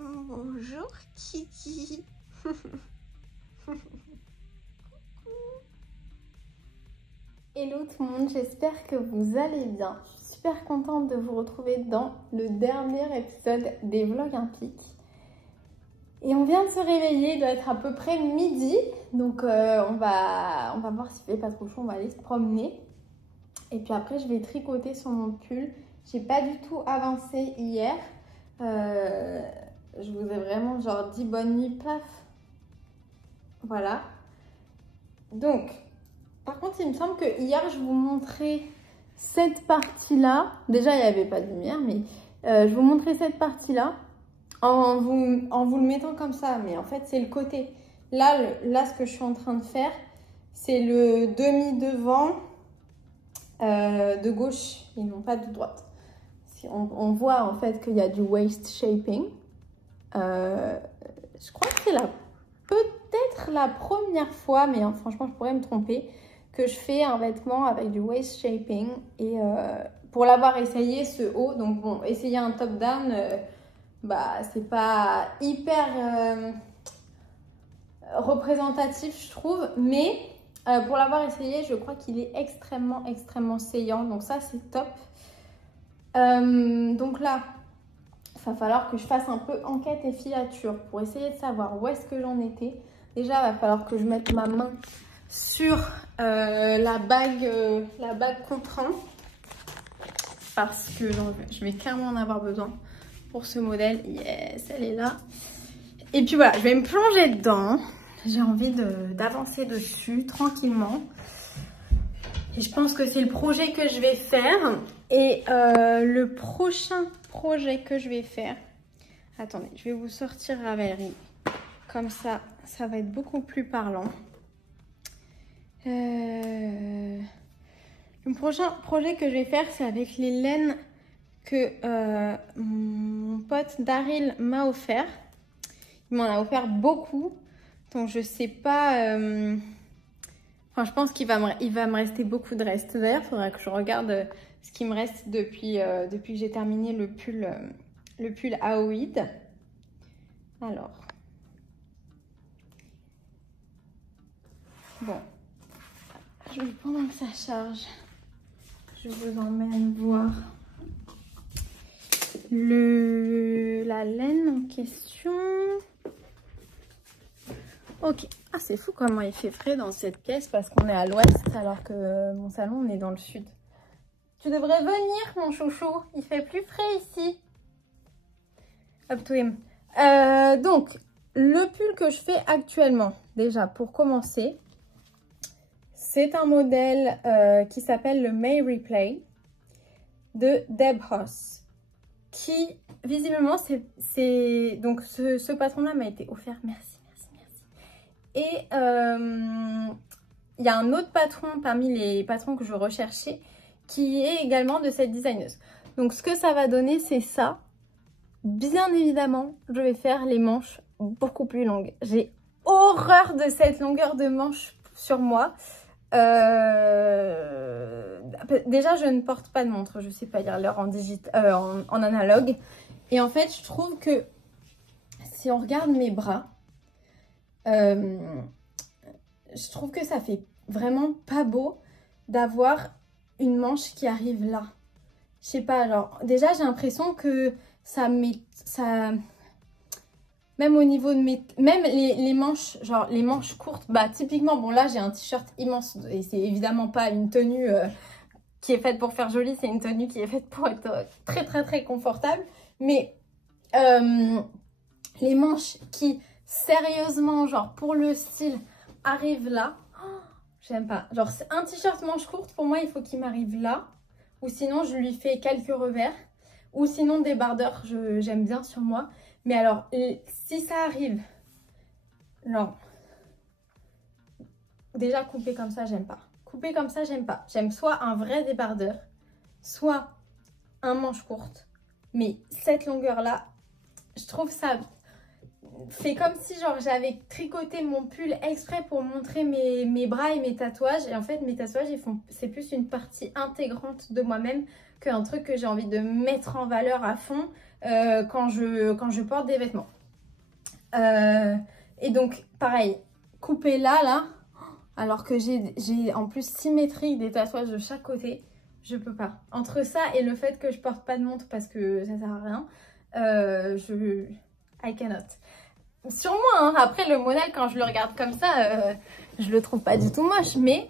Bonjour Kiki. Hello tout le monde, j'espère que vous allez bien. Je suis super contente de vous retrouver dans le dernier épisode des vlogs impiques. Et on vient de se réveiller, il doit être à peu près midi. Donc on va voir s'il fait pas trop chaud, on va aller se promener. Et puis après je vais tricoter sur mon pull. J'ai pas du tout avancé hier. Je vous ai vraiment genre dit bonne nuit, paf. Voilà. Donc, par contre, il me semble que hier, je vous montrais cette partie-là. Déjà, il n'y avait pas de lumière, mais je vous montrais cette partie-là en vous le mettant comme ça. Mais en fait, c'est le côté. Là, ce que je suis en train de faire, c'est le demi-devant de gauche et non pas de droite. On voit en fait qu'il y a du waist shaping. Je crois que c'est peut-être la première fois, mais franchement, je pourrais me tromper, que je fais un vêtement avec du waist shaping. Et pour l'avoir essayé, ce haut, donc bon, essayer un top down, bah, c'est pas hyper représentatif, je trouve, mais pour l'avoir essayé, je crois qu'il est extrêmement saillant, donc ça, c'est top. Donc là, il va falloir que je fasse un peu enquête et filature pour essayer de savoir où est-ce que j'en étais. Déjà, il va falloir que je mette ma main sur la bague contrant parce que je vais clairement en avoir besoin pour ce modèle. Yes, elle est là. Et puis voilà, je vais me plonger dedans. J'ai envie d'avancer dessus tranquillement. Et je pense que c'est le projet que je vais faire. Et le prochain projet que je vais faire... Attendez, je vais vous sortir Ravelry. Comme ça, ça va être beaucoup plus parlant. Le prochain projet que je vais faire, c'est avec les laines que mon pote Daryl m'a offert. Il m'en a offert beaucoup. Donc, je sais pas... Enfin, je pense qu'il va me rester beaucoup de reste. D'ailleurs, il faudra que je regarde ce qui me reste depuis que j'ai terminé le pull Aoïd. Alors. Bon. Pendant que ça charge, je vous emmène voir la laine en question. Ok. Ah, c'est fou comment il fait frais dans cette pièce parce qu'on est à l'ouest alors que mon salon, on est dans le sud. Tu devrais venir, mon chouchou. Il fait plus frais ici. Up to him. Donc, le pull que je fais actuellement, déjà, pour commencer, c'est un modèle qui s'appelle le May Replay de Deb Hoss. Qui, visiblement, donc ce patron-là m'a été offert. Merci. Et il y a un autre patron parmi les patrons que je recherchais qui est également de cette designeuse. Donc ce que ça va donner, c'est ça. Bien évidemment, je vais faire les manches beaucoup plus longues. J'ai horreur de cette longueur de manche sur moi. Déjà, je ne porte pas de montre. Je ne sais pas lire l'heure en analogue. Et en fait, je trouve que si on regarde mes bras, je trouve que ça fait vraiment pas beau d'avoir une manche qui arrive là. Je sais pas, alors déjà j'ai l'impression que même au niveau de même les manches, genre les manches courtes, bah typiquement, bon là j'ai un t-shirt immense et c'est évidemment pas une tenue qui est faite pour faire joli, c'est une tenue qui est faite pour être très confortable. Mais les manches qui sérieusement, genre pour le style, arrivent là, oh, j'aime pas. Genre un t-shirt manche courte, pour moi il faut qu'il m'arrive là. Ou sinon je lui fais quelques revers. Ou sinon débardeur, j'aime bien sur moi. Mais alors, si ça arrive, genre, déjà coupé comme ça, j'aime pas. Coupé comme ça, j'aime pas. J'aime soit un vrai débardeur, soit un manche courte. Mais cette longueur-là, je trouve ça... c'est comme si genre j'avais tricoté mon pull exprès pour montrer mes bras et mes tatouages. Et en fait, mes tatouages, c'est plus une partie intégrante de moi-même qu'un truc que j'ai envie de mettre en valeur à fond quand je porte des vêtements. Et donc, pareil, couper là, alors que j'ai en plus symétrique des tatouages de chaque côté, je peux pas. Entre ça et le fait que je porte pas de montre parce que ça sert à rien, I cannot. Sur moi, hein. Après le modèle, quand je le regarde comme ça, je le trouve pas du tout moche, mais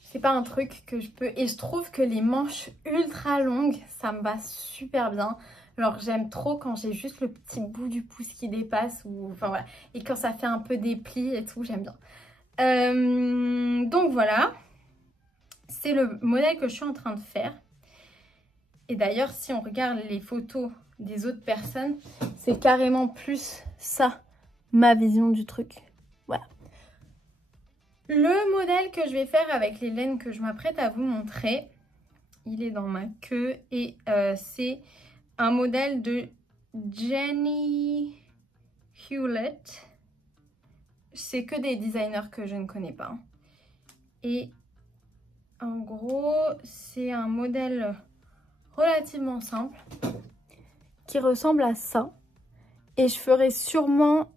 c'est pas un truc que je peux. Et je trouve que les manches ultra longues, ça me va super bien. Genre j'aime trop quand j'ai juste le petit bout du pouce qui dépasse, ou enfin voilà. Et quand ça fait un peu des plis et tout, j'aime bien. Donc voilà, c'est le modèle que je suis en train de faire. Et d'ailleurs, si on regarde les photos des autres personnes, c'est carrément plus ça, ma vision du truc. Voilà. Le modèle que je vais faire avec les laines que je m'apprête à vous montrer, il est dans ma queue et c'est un modèle de Jenny Hewlett. C'est que des designers que je ne connais pas. Et en gros, c'est un modèle relativement simple qui ressemble à ça. Et je ferai sûrement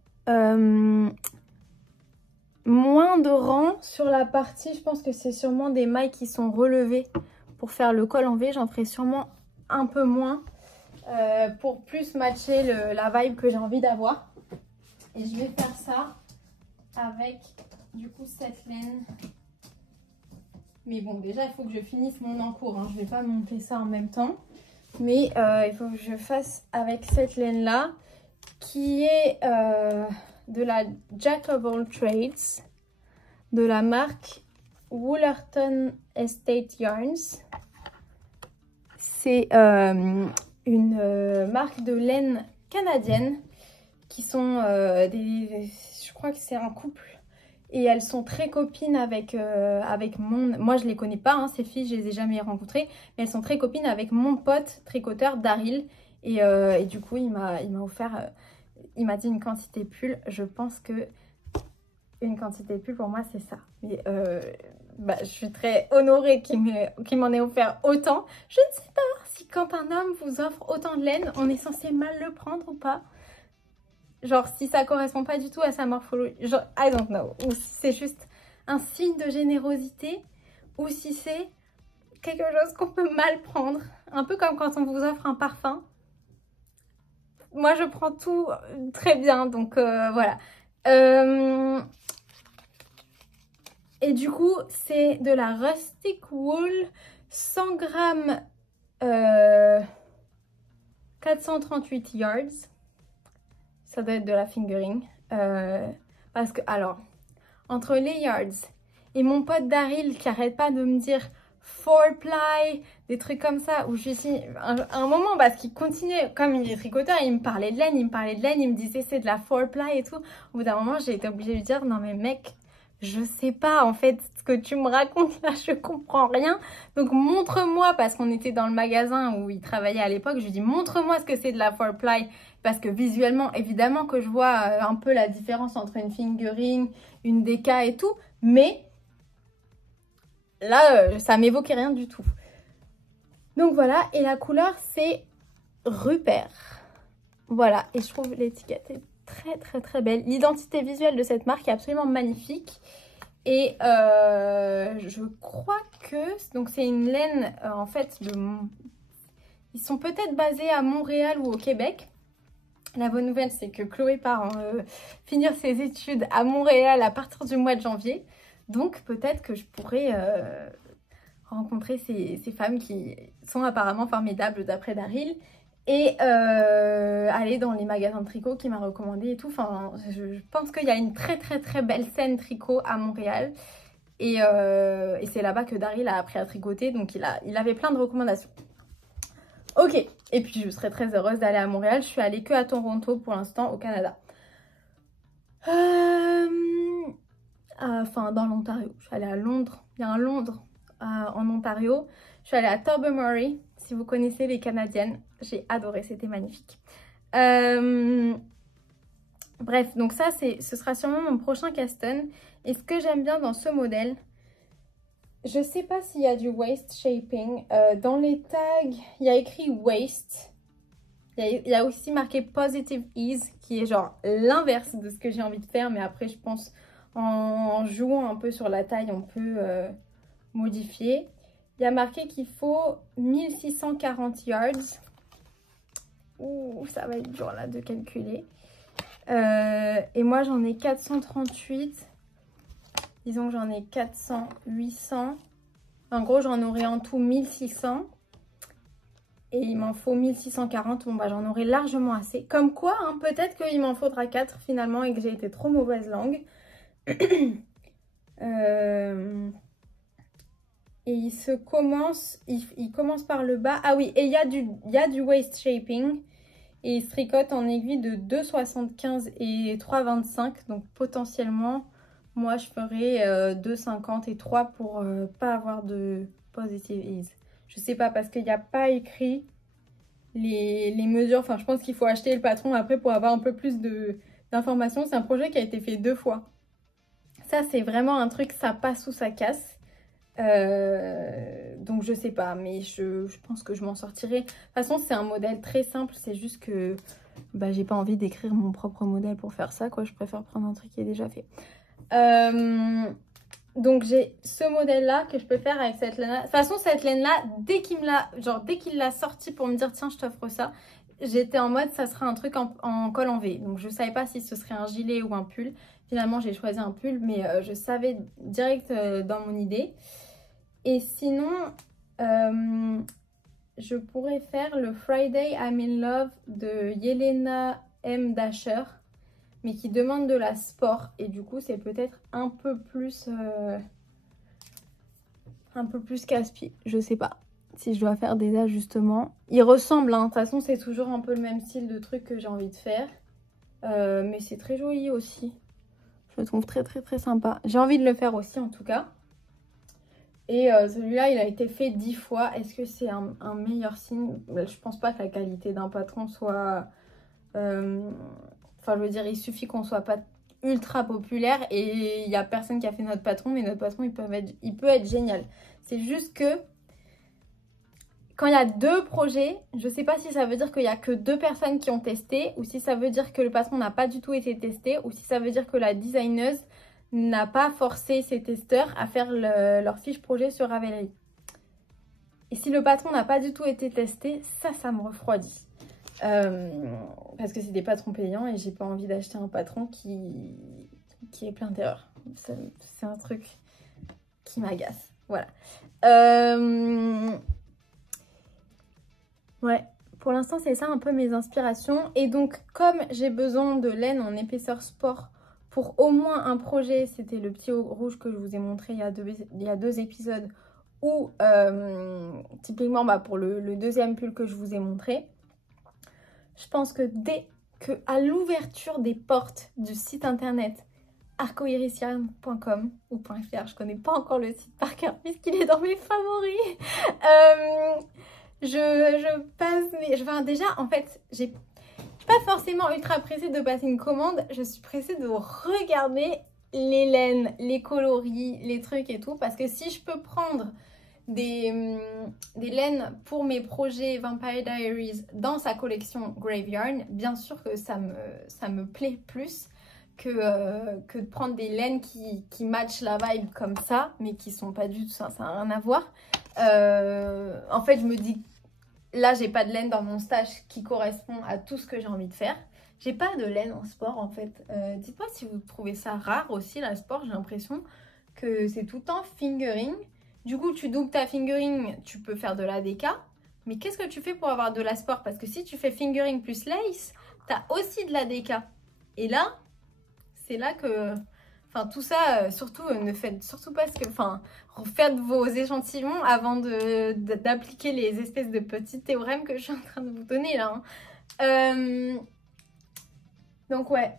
moins de rangs sur la partie. Je pense que c'est sûrement des mailles qui sont relevées pour faire le col en V. J'en ferai sûrement un peu moins pour plus matcher la vibe que j'ai envie d'avoir. Et je vais faire ça avec du coup cette laine. Mais bon, déjà il faut que je finisse mon encours, hein. Je vais pas monter ça en même temps. Mais il faut que je fasse avec cette laine là qui est de la Jack of All Trades de la marque Woolerton Estate Yarns. C'est une marque de laine canadienne qui sont je crois que c'est un couple. Et elles sont très copines avec moi je les connais pas, hein, ces filles, je les ai jamais rencontrées. Mais elles sont très copines avec mon pote tricoteur Daryl. Et du coup, il m'a offert, il m'a dit une quantité pull. Je pense que une quantité pull pour moi, c'est ça. Mais je suis très honorée qu'il m'en ait offert autant. Je ne sais pas si quand un homme vous offre autant de laine, on est censé mal le prendre ou pas. Genre si ça correspond pas du tout à sa morphologie, genre I don't know, ou si c'est juste un signe de générosité, ou si c'est quelque chose qu'on peut mal prendre, un peu comme quand on vous offre un parfum. Moi je prends tout très bien, donc voilà. Et du coup c'est de la Rustic Wool 100 grammes 438 yards. Ça doit être de la fingering. Parce que, alors, entre les yards et mon pote Daryl qui arrête pas de me dire 4-ply, des trucs comme ça, où je suis un moment, parce qu'il continuait, comme il est tricoteur, il me parlait de laine, il me disait c'est de la 4-ply et tout. Au bout d'un moment, j'ai été obligée de lui dire non mais mec, je sais pas en fait ce que tu me racontes là, je comprends rien. Donc montre-moi, parce qu'on était dans le magasin où il travaillait à l'époque, je lui dis montre-moi ce que c'est de la 4-ply. Parce que visuellement, évidemment que je vois un peu la différence entre une fingering, une DK et tout. Mais là, ça m'évoquait rien du tout. Donc voilà, et la couleur, c'est Rupert. Voilà, et je trouve l'étiquette est très très très belle. L'identité visuelle de cette marque est absolument magnifique. Et je crois que donc c'est une laine, en fait, ils sont peut-être basés à Montréal ou au Québec. La bonne nouvelle, c'est que Chloé part finir ses études à Montréal à partir du mois de janvier. Donc, peut-être que je pourrais rencontrer ces femmes qui sont apparemment formidables d'après Daryl. Et aller dans les magasins de tricot qu'il m'a recommandé et tout. Enfin, je pense qu'il y a une très très très belle scène tricot à Montréal. Et c'est là-bas que Daryl a appris à tricoter. Donc, il avait plein de recommandations. Ok, et puis je serais très heureuse d'aller à Montréal. Je suis allée que à Toronto pour l'instant, au Canada. Enfin, dans l'Ontario. Je suis allée à Londres. Il y a un Londres en Ontario. Je suis allée à Tobermory, si vous connaissez les Canadiennes. J'ai adoré, c'était magnifique. Bref, donc ça, ce sera sûrement mon prochain cast-on. Et ce que j'aime bien dans ce modèle, je sais pas s'il y a du waist shaping. Dans les tags, il y a écrit waist. Il y a aussi marqué positive ease, qui est genre l'inverse de ce que j'ai envie de faire. Mais après, je pense, en jouant un peu sur la taille, on peut modifier. Il y a marqué qu'il faut 1640 yards. Ouh, ça va être dur là de calculer. Et moi, j'en ai 438. Disons que j'en ai 400, 800. En gros, j'en aurai en tout 1600. Et il m'en faut 1640. Bon, bah, j'en aurai largement assez. Comme quoi, hein, peut-être qu'il m'en faudra 4 finalement et que j'ai été trop mauvaise langue. Et il commence par le bas. Ah oui, et il y a du waist shaping. Et il se tricote en aiguille de 2,75 et 3,25. Donc potentiellement, moi je ferai 2,50 et 3 pour pas avoir de positive ease. Je sais pas parce qu'il n'y a pas écrit les mesures. Enfin, je pense qu'il faut acheter le patron après pour avoir un peu plus d'informations. C'est un projet qui a été fait 2 fois. Ça, c'est vraiment un truc, ça passe ou ça casse. Donc je sais pas, mais je pense que je m'en sortirai. De toute façon, c'est un modèle très simple, c'est juste que bah, j'ai pas envie d'écrire mon propre modèle pour faire ça, quoi. Je préfère prendre un truc qui est déjà fait. Donc j'ai ce modèle là que je peux faire avec cette laine là. De toute façon, cette laine là, dès qu'il l'a sorti pour me dire tiens, je t'offre ça, j'étais en mode ça sera un truc en col en V. Donc je savais pas si ce serait un gilet ou un pull. Finalement, j'ai choisi un pull, mais je savais direct dans mon idée. Et sinon, je pourrais faire le Friday I'm in Love de Yelena M. Dasher, mais qui demande de la sport. Et du coup, c'est peut-être un peu plus casse-pied. Je sais pas si je dois faire des ajustements. Il ressemble, hein. De toute façon, c'est toujours un peu le même style de truc que j'ai envie de faire. Mais c'est très joli aussi. Je le trouve très très très sympa. J'ai envie de le faire aussi en tout cas. Et celui-là, il a été fait 10 fois. Est-ce que c'est un meilleur signe? Je pense pas que la qualité d'un patron soit... Enfin, je veux dire, il suffit qu'on soit pas ultra populaire. Et il n'y a personne qui a fait notre patron. Mais notre patron, il peut être génial. C'est juste que... Quand il y a 2 projets, je sais pas si ça veut dire qu'il n'y a que 2 personnes qui ont testé. Ou si ça veut dire que le patron n'a pas du tout été testé. Ou si ça veut dire que la designeuse n'a pas forcé ses testeurs à faire leur fiche projet sur Ravelry. Et si le patron n'a pas du tout été testé, ça me refroidit. Parce que c'est des patrons payants et j'ai pas envie d'acheter un patron qui est plein d'erreurs. C'est un truc qui m'agace. Voilà. Ouais, pour l'instant, c'est ça un peu mes inspirations. Et donc, comme j'ai besoin de laine en épaisseur sport pour au moins un projet, c'était le petit rouge que je vous ai montré il y a 2 épisodes, ou typiquement bah, pour le deuxième pull que je vous ai montré, je pense que dès qu'à l'ouverture des portes du site internet arcoirisiarn.com ou .fr, je connais pas encore le site par cœur puisqu'il est dans mes favoris, je passe, enfin déjà en fait je suis pas forcément ultra pressée de passer une commande, je suis pressée de regarder les laines, les coloris, les trucs et tout, parce que si je peux prendre des laines pour mes projets Vampire Diaries dans sa collection Graveyarn, bien sûr que ça me plaît plus que de prendre des laines qui matchent la vibe comme ça, mais qui sont pas du tout, ça n'a rien à voir. En fait, je me dis, là, j'ai pas de laine dans mon stash qui correspond à tout ce que j'ai envie de faire. J'ai pas de laine en sport, en fait. Dites-moi si vous trouvez ça rare aussi, la sport. J'ai l'impression que c'est tout le temps fingering. Du coup, tu doubles ta fingering, tu peux faire de la DK. Mais qu'est-ce que tu fais pour avoir de la sport? Parce que si tu fais fingering plus lace, t'as aussi de la DK. Et là, c'est là que... Enfin, tout ça, surtout, ne faites surtout pas ce que... Enfin, faites vos échantillons avant d'appliquer les espèces de petits théorèmes que je suis en train de vous donner, là. Hein. Donc, ouais,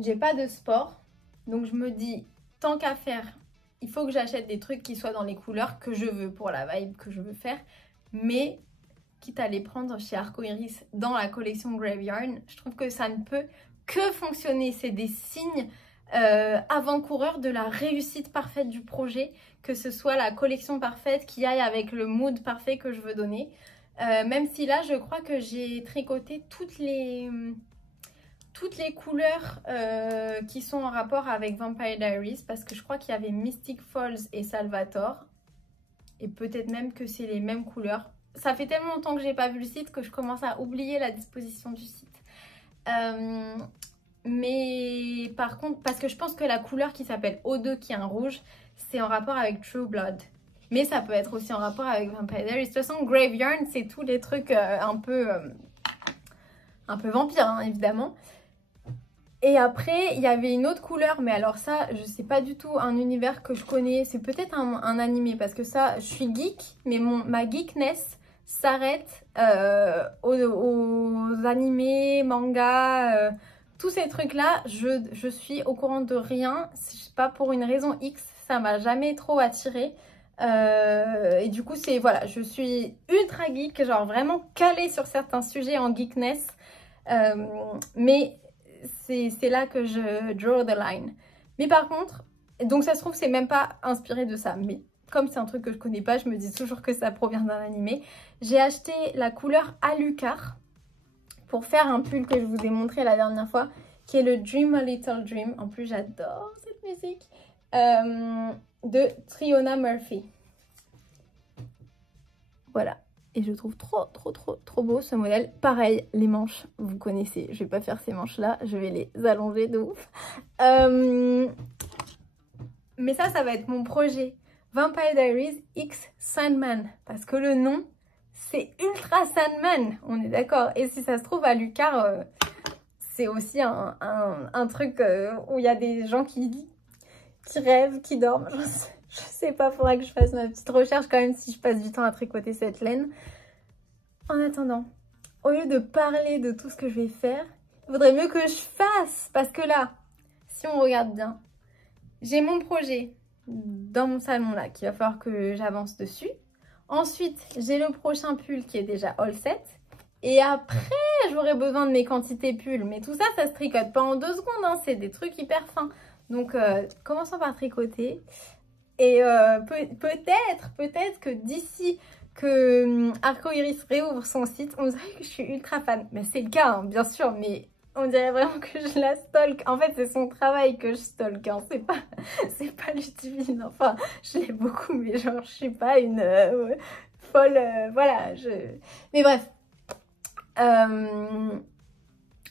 j'ai pas de sport. Donc, je me dis, tant qu'à faire, il faut que j'achète des trucs qui soient dans les couleurs que je veux pour la vibe que je veux faire. Mais quitte à les prendre chez Arcoiris dans la collection Graveyard. Je trouve que ça ne peut que fonctionner. C'est des signes avant-coureurs de la réussite parfaite du projet, que ce soit la collection parfaite qui aille avec le mood parfait que je veux donner. Même si là, je crois que j'ai tricoté toutes les couleurs qui sont en rapport avec Vampire Diaries, parce que je crois qu'il y avait Mystic Falls et Salvatore, et peut-être même que c'est les mêmes couleurs. Ça fait tellement longtemps que j'ai pas vu le site que je commence à oublier la disposition du site. Mais par contre, parce que je pense que la couleur qui s'appelle O2, qui est un rouge, c'est en rapport avec True Blood. Mais ça peut être aussi en rapport avec Vampire Diaries. De toute façon, Graveyard, c'est tous les trucs un peu vampire, hein, évidemment. Et après, il y avait une autre couleur, mais alors ça, je sais pas du tout un univers que je connais. C'est peut-être un animé, parce que ça, je suis geek, mais ma geekness s'arrête aux animés, mangas, tous ces trucs-là. Je suis au courant de rien. C'est pas pour une raison X, ça m'a jamais trop attirée. Et du coup, voilà, je suis ultra geek, genre vraiment calée sur certains sujets en geekness. Mais c'est là que je draw the line. Mais par contre, donc ça se trouve, c'est même pas inspiré de ça. Mais comme c'est un truc que je connais pas, je me dis toujours que ça provient d'un animé. J'ai acheté la couleur Alucard pour faire un pull que je vous ai montré la dernière fois, qui est le Dream a Little Dream. En plus, j'adore cette musique. De Triona Murphy. Voilà. Et je trouve trop beau ce modèle. Pareil, les manches, vous connaissez. Je vais pas faire ces manches-là, je vais les allonger de ouf. Mais ça va être mon projet. Vampire Diaries X Sandman. Parce que le nom, c'est Ultra Sandman. On est d'accord. Et si ça se trouve, à Lucar, c'est aussi un truc où il y a des gens qui rêvent, qui dorment. Je sais pas, faudra que je fasse ma petite recherche quand même si je passe du temps à tricoter cette laine. En attendant, au lieu de parler de tout ce que je vais faire, il vaudrait mieux que je fasse. Parce que là, si on regarde bien, j'ai mon projet dans mon salon là, qu'il va falloir que j'avance dessus. Ensuite, j'ai le prochain pull qui est déjà all set. Et après, j'aurai besoin de mes quantités pulls. Mais tout ça, ça se tricote pas en 2 secondes, hein. C'est des trucs hyper fins. Donc, commençons par tricoter. Et peut-être que d'ici que Arcoiris réouvre son site, on dirait que je suis ultra fan. Mais c'est le cas, hein, bien sûr, mais on dirait vraiment que je la stalk. En fait, c'est son travail que je stalk, hein. C'est pas Ludivine. Enfin, je l'aime beaucoup, mais genre, je suis pas une folle... voilà, Mais bref.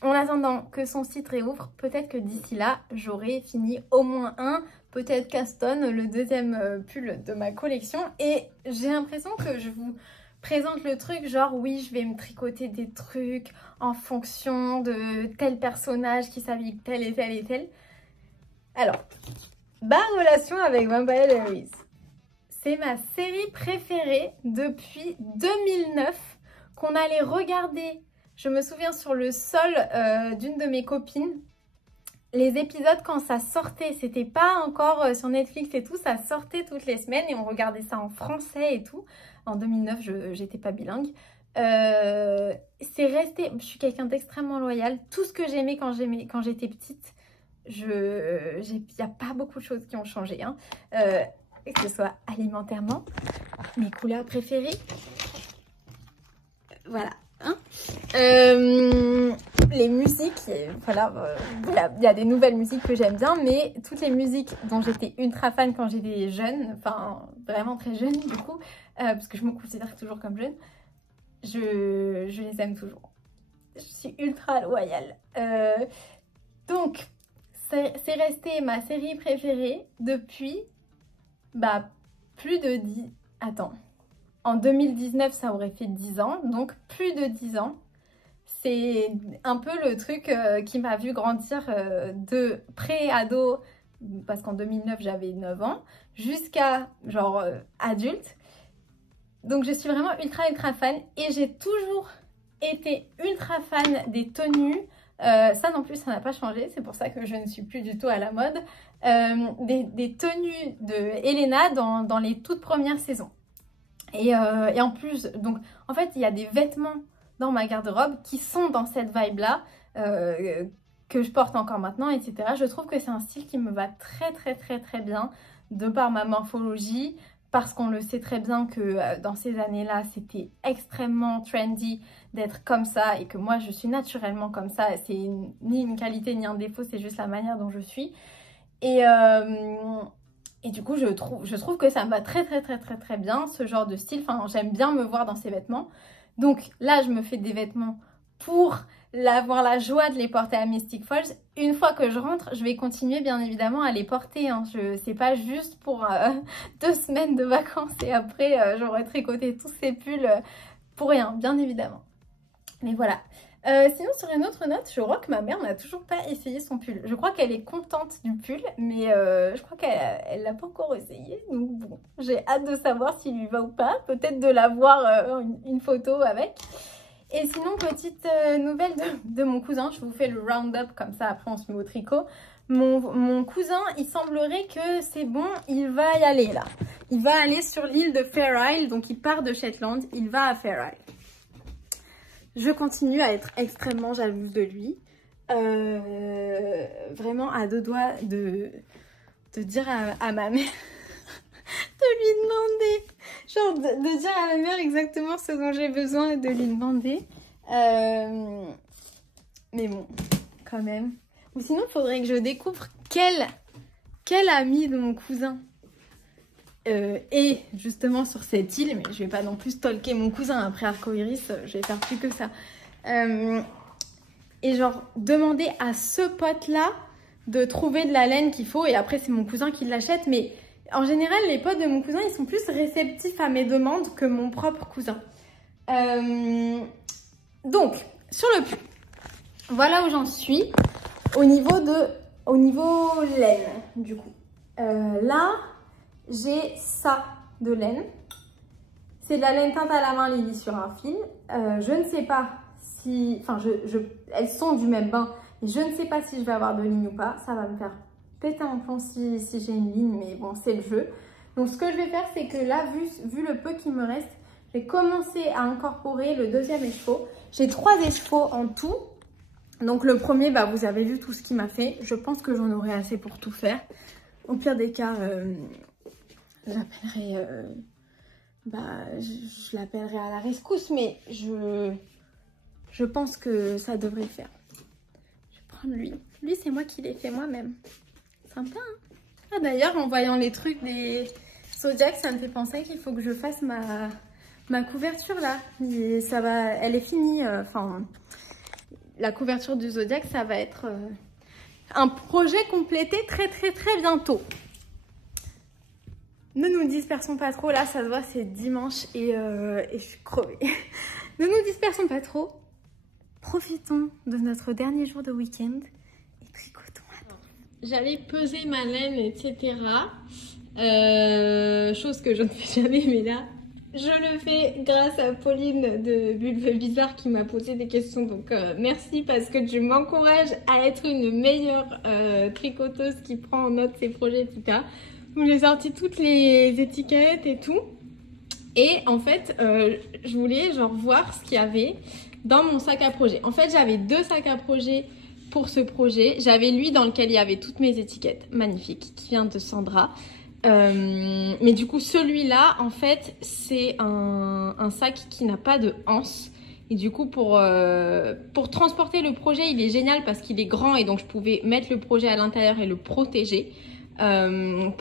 En attendant que son site réouvre, peut-être que d'ici là, j'aurai fini au moins un, peut-être Caston, le deuxième pull de ma collection. Et j'ai l'impression que je vous présente le truc genre oui, je vais me tricoter des trucs en fonction de tel personnage qui s'habille tel et tel et tel. Alors, ma relation avec Vampire Diaries, c'est ma série préférée depuis 2009 qu'on allait regarder. Je me souviens sur le sol d'une de mes copines, les épisodes quand ça sortait, c'était pas encore sur Netflix et tout, ça sortait toutes les semaines et on regardait ça en français et tout. En 2009, j'étais pas bilingue. C'est resté, je suis quelqu'un d'extrêmement loyal. Tout ce que j'aimais quand j'étais petite, il n'y a pas beaucoup de choses qui ont changé, hein. Que ce soit alimentairement, mes couleurs préférées, voilà. Hein, les musiques, voilà, il y a des nouvelles musiques que j'aime bien, mais toutes les musiques dont j'étais ultra fan quand j'étais jeune, enfin vraiment très jeune du coup, parce que je me considère toujours comme jeune, je les aime toujours. Je suis ultra loyale. Donc, c'est resté ma série préférée depuis plus de 10... Attends. En 2019, ça aurait fait 10 ans, donc plus de 10 ans. C'est un peu le truc qui m'a vu grandir de pré-ado, parce qu'en 2009, j'avais 9 ans, jusqu'à genre adulte. Donc je suis vraiment ultra fan et j'ai toujours été ultra fan des tenues. Ça non plus, ça n'a pas changé, c'est pour ça que je ne suis plus du tout à la mode. Des tenues de Elena dans les toutes premières saisons. Et en plus, donc en fait, il y a des vêtements dans ma garde-robe qui sont dans cette vibe-là, que je porte encore maintenant, etc. Je trouve que c'est un style qui me va très bien, de par ma morphologie, parce qu'on le sait très bien que dans ces années-là, c'était extrêmement trendy d'être comme ça, et que moi, je suis naturellement comme ça. C'est ni une qualité ni un défaut, c'est juste la manière dont je suis. Et du coup, je trouve que ça me va très bien, ce genre de style. Enfin, j'aime bien me voir dans ces vêtements. Donc là, je me fais des vêtements pour avoir la joie de les porter à Mystic Falls. Une fois que je rentre, je vais continuer bien évidemment à les porter. Hein. C'est pas juste pour 2 semaines de vacances et après j'aurai tricoté tous ces pulls pour rien, bien évidemment. Mais voilà. Sinon, sur une autre note, je crois que ma mère n'a toujours pas essayé son pull. Je crois qu'elle est contente du pull, mais je crois qu'elle l'a pas encore essayé. Donc bon, j'ai hâte de savoir s'il lui va ou pas. Peut-être de la voir une photo avec. Et sinon, petite nouvelle de mon cousin. Je vous fais le round-up comme ça, après on se met au tricot. Mon cousin, il semblerait que c'est bon, il va y aller là. Il va aller sur l'île de Fair Isle, donc il part de Shetland, il va à Fair Isle. Je continue à être extrêmement jalouse de lui. Vraiment à 2 doigts de dire à ma mère, de lui demander, genre de dire à ma mère exactement ce dont j'ai besoin et de lui demander. Mais bon, quand même. Ou sinon, il faudrait que je découvre quel ami de mon cousin est justement sur cette île. Mais je vais pas non plus stalker mon cousin après Arcoiris, je vais faire plus que ça. Et genre, demander à ce pote-là de trouver de la laine qu'il faut. Et après, c'est mon cousin qui l'achète. Mais en général, les potes de mon cousin, ils sont plus réceptifs à mes demandes que mon propre cousin. Donc, sur le pull, voilà où j'en suis. Au niveau laine, du coup. Là, j'ai ça de laine. C'est de la laine teinte à la main Lily sur un fil. Je ne sais pas si... Enfin, elles sont du même bain. Et je ne sais pas si je vais avoir de ligne ou pas. Ça va me faire péter un plomb si j'ai une ligne. Mais bon, c'est le jeu. Donc, ce que je vais faire, c'est que là, vu le peu qui me reste, je vais commencer à incorporer le 2e écheveau. J'ai 3 écheveaux en tout. Donc, le premier, bah, vous avez vu tout ce qu'il m'a fait. Je pense que j'en aurai assez pour tout faire. Au pire des cas... j'appellerai je l'appellerai à la rescousse, mais je pense que ça devrait le faire. Je vais prendre lui. Lui, c'est moi qui l'ai fait moi-même. Sympa, hein? Ah, d'ailleurs, en voyant les trucs des Zodiac, ça me fait penser qu'il faut que je fasse ma couverture là. Et ça va, elle est finie. Enfin, la couverture du Zodiac, ça va être un projet complété très bientôt. Ne nous dispersons pas trop, là ça se voit, c'est dimanche et je suis crevée. Ne nous dispersons pas trop. Profitons de notre dernier jour de week-end et tricotons. J'allais peser ma laine, etc. Chose que je ne fais jamais, mais là, je le fais grâce à Pauline de Bulbe Bizarre qui m'a posé des questions. Donc merci parce que tu m'encourages à être une meilleure tricoteuse qui prend en note ses projets, etc. Donc j'ai sorti toutes les étiquettes et tout. Et en fait, je voulais genre voir ce qu'il y avait dans mon sac à projet. En fait, j'avais 2 sacs à projet pour ce projet. J'avais lui dans lequel il y avait toutes mes étiquettes. Magnifique, qui vient de Sandra. Mais du coup, celui-là, en fait, c'est un sac qui n'a pas de anse. Et du coup, pour transporter le projet, il est génial parce qu'il est grand et donc je pouvais mettre le projet à l'intérieur et le protéger. En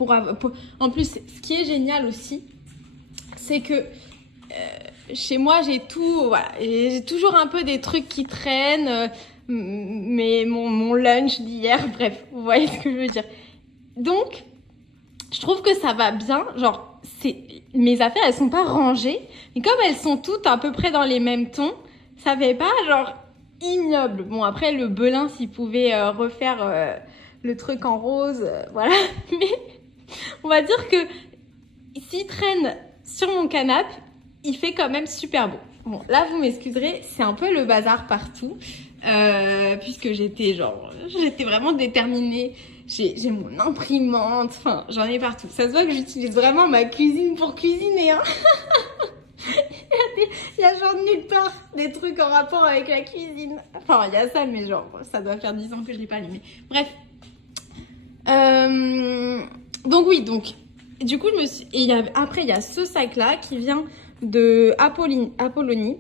plus, ce qui est génial aussi, c'est que chez moi, j'ai tout, voilà, j'ai toujours un peu des trucs qui traînent, mais mon lunch d'hier, bref, vous voyez ce que je veux dire. Donc, je trouve que ça va bien, genre, mes affaires, elles sont pas rangées, mais comme elles sont toutes à peu près dans les mêmes tons, ça fait pas, genre, ignoble. Bon, après, le Belin, s'il pouvait refaire... le truc en rose, voilà. Mais on va dire que s'il traîne sur mon canapé, il fait quand même super beau. Bon, là, vous m'excuserez, c'est un peu le bazar partout. Puisque j'étais vraiment déterminée. J'ai mon imprimante, enfin, j'en ai partout. Ça se voit que j'utilise vraiment ma cuisine pour cuisiner, hein. Il y a genre nulle part des trucs en rapport avec la cuisine. Enfin, il y a ça, mais genre, ça doit faire 10 ans que je l'ai pas allumé. Bref. Donc oui, donc du coup, après, il y a ce sac-là qui vient de Apollonie,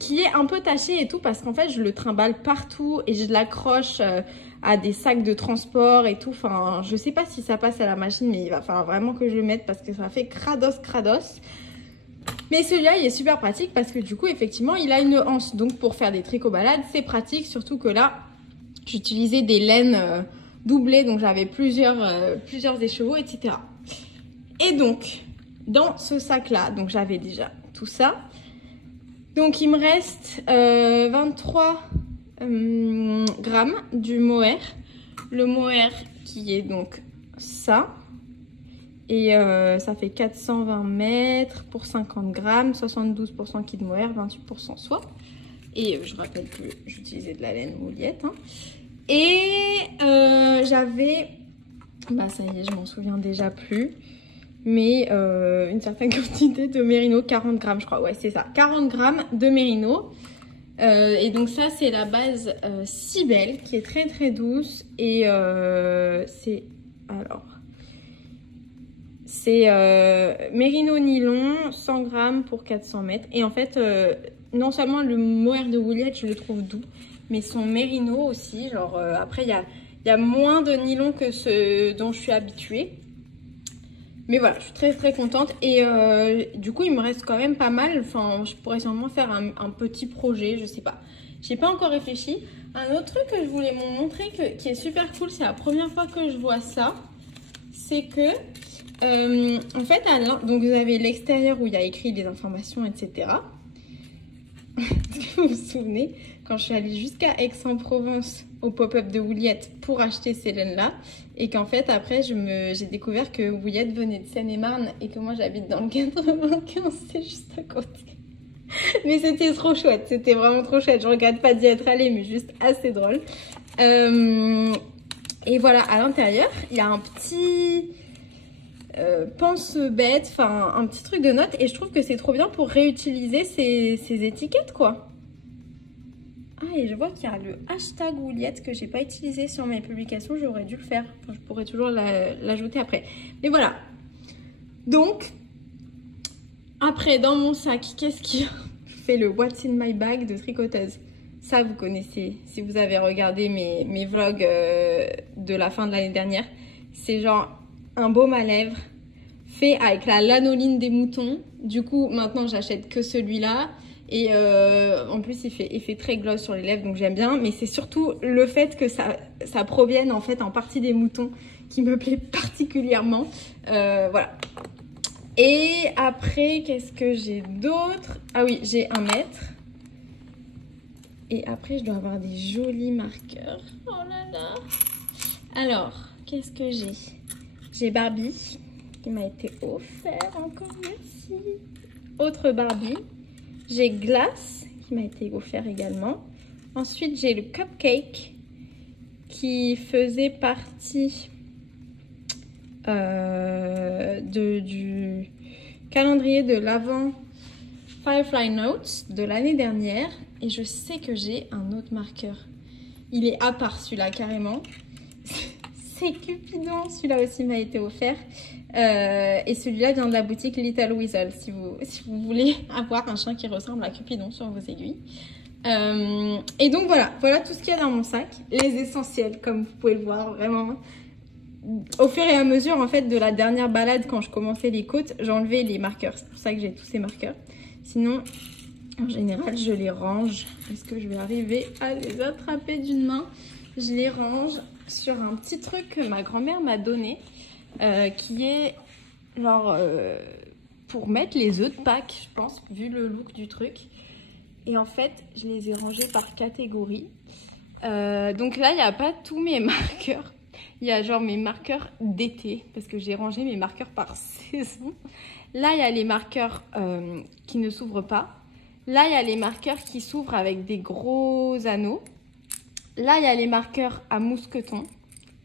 qui est un peu taché et tout, parce qu'en fait, je le trimballe partout et je l'accroche à des sacs de transport et tout. Enfin, je sais pas si ça passe à la machine, mais il va falloir vraiment que je le mette parce que ça fait crados. Mais celui-là, il est super pratique parce que du coup, effectivement, il a une anse. Donc, pour faire des tricots balades, c'est pratique. Surtout que là, j'utilisais des laines doublées. Donc, j'avais plusieurs écheveaux, etc. Et donc, dans ce sac-là, donc j'avais déjà tout ça. Donc, il me reste 23 grammes du mohair. Le mohair qui est donc ça. Et ça fait 420 mètres pour 50 grammes, 72% kit mohair, 28% soie. Et je rappelle que j'utilisais de la laine Mouliette. Hein. Et j'avais, bah ça y est, je m'en souviens déjà plus, mais une certaine quantité de mérino, 40 grammes je crois, ouais c'est ça, 40 grammes de mérino. Et donc ça c'est la base Cybelle qui est très très douce et c'est alors... C'est mérino nylon, 100 grammes pour 400 mètres. Et en fait, non seulement le mohair de Wouliette, je le trouve doux, mais son mérino aussi. Genre, après, il y a moins de nylon que ce dont je suis habituée. Mais voilà, je suis très très contente. Et du coup, il me reste quand même pas mal. Enfin, je pourrais sûrement faire un petit projet, je sais pas. J'ai pas encore réfléchi. Un autre truc que je voulais vous montrer qui est super cool, c'est la première fois que je vois ça. C'est que... en fait, donc vous avez l'extérieur où il y a écrit les informations, etc. Est-ce que vous vous souvenez quand je suis allée jusqu'à Aix-en-Provence au pop-up de Wouliette pour acheter ces laines-là et qu'en fait après j'ai découvert que Wouliette venait de Seine-et-Marne et que moi j'habite dans le 95, c'est juste à côté. Mais c'était trop chouette, c'était vraiment trop chouette. Je regrette pas d'y être allée, mais juste assez drôle. Et voilà, à l'intérieur, il y a un petit... pense-bête, enfin un petit truc de notes et je trouve que c'est trop bien pour réutiliser ces étiquettes quoi. Ah et je vois qu'il y a le hashtag Wouliette que j'ai pas utilisé sur mes publications, j'aurais dû le faire, enfin, je pourrais toujours l'ajouter après. Mais voilà, donc après dans mon sac, qu'est-ce qu'il y a? Je fais le What's in my bag de tricoteuse. Ça vous connaissez, si vous avez regardé mes vlogs de la fin de l'année dernière, c'est genre un baume à lèvres fait avec la lanoline des moutons. Du coup, maintenant, j'achète que celui-là. Et en plus, il fait très gloss sur les lèvres, donc j'aime bien. Mais c'est surtout le fait que ça provienne en fait en partie des moutons qui me plaît particulièrement. Voilà. Et après, qu'est-ce que j'ai d'autre? Ah oui, j'ai 1 mètre. Et après, je dois avoir des jolis marqueurs. Oh là là. Alors, qu'est-ce que j'ai? J'ai Barbie, qui m'a été offert, encore merci. Autre Barbie. J'ai Glace, qui m'a été offert également. Ensuite, j'ai le Cupcake, qui faisait partie du calendrier de l'Avent Firefly Notes de l'année dernière. Et je sais que j'ai un autre marqueur. Il est à part celui-là, carrément. C'est Cupidon, celui-là aussi m'a été offert. Et celui-là vient de la boutique Little Weasel, si vous voulez avoir un chien qui ressemble à Cupidon sur vos aiguilles. Et donc voilà tout ce qu'il y a dans mon sac. Les essentiels, comme vous pouvez le voir, vraiment. Au fur et à mesure en fait de la dernière balade, quand je commençais les côtes, j'enlevais les marqueurs. C'est pour ça que j'ai tous ces marqueurs. Sinon, en général, je les range. Est-ce que je vais arriver à les attraper d'une main? Je les range sur un petit truc que ma grand-mère m'a donné, qui est genre pour mettre les œufs de Pâques, je pense, vu le look du truc. Et en fait, je les ai rangés par catégorie. Donc là, il n'y a pas tous mes marqueurs. Il y a genre mes marqueurs d'été, parce que j'ai rangé mes marqueurs par saison. Là, il y a les marqueurs qui ne s'ouvrent pas. Là, il y a les marqueurs qui s'ouvrent avec des gros anneaux. Là, il y a les marqueurs à mousqueton,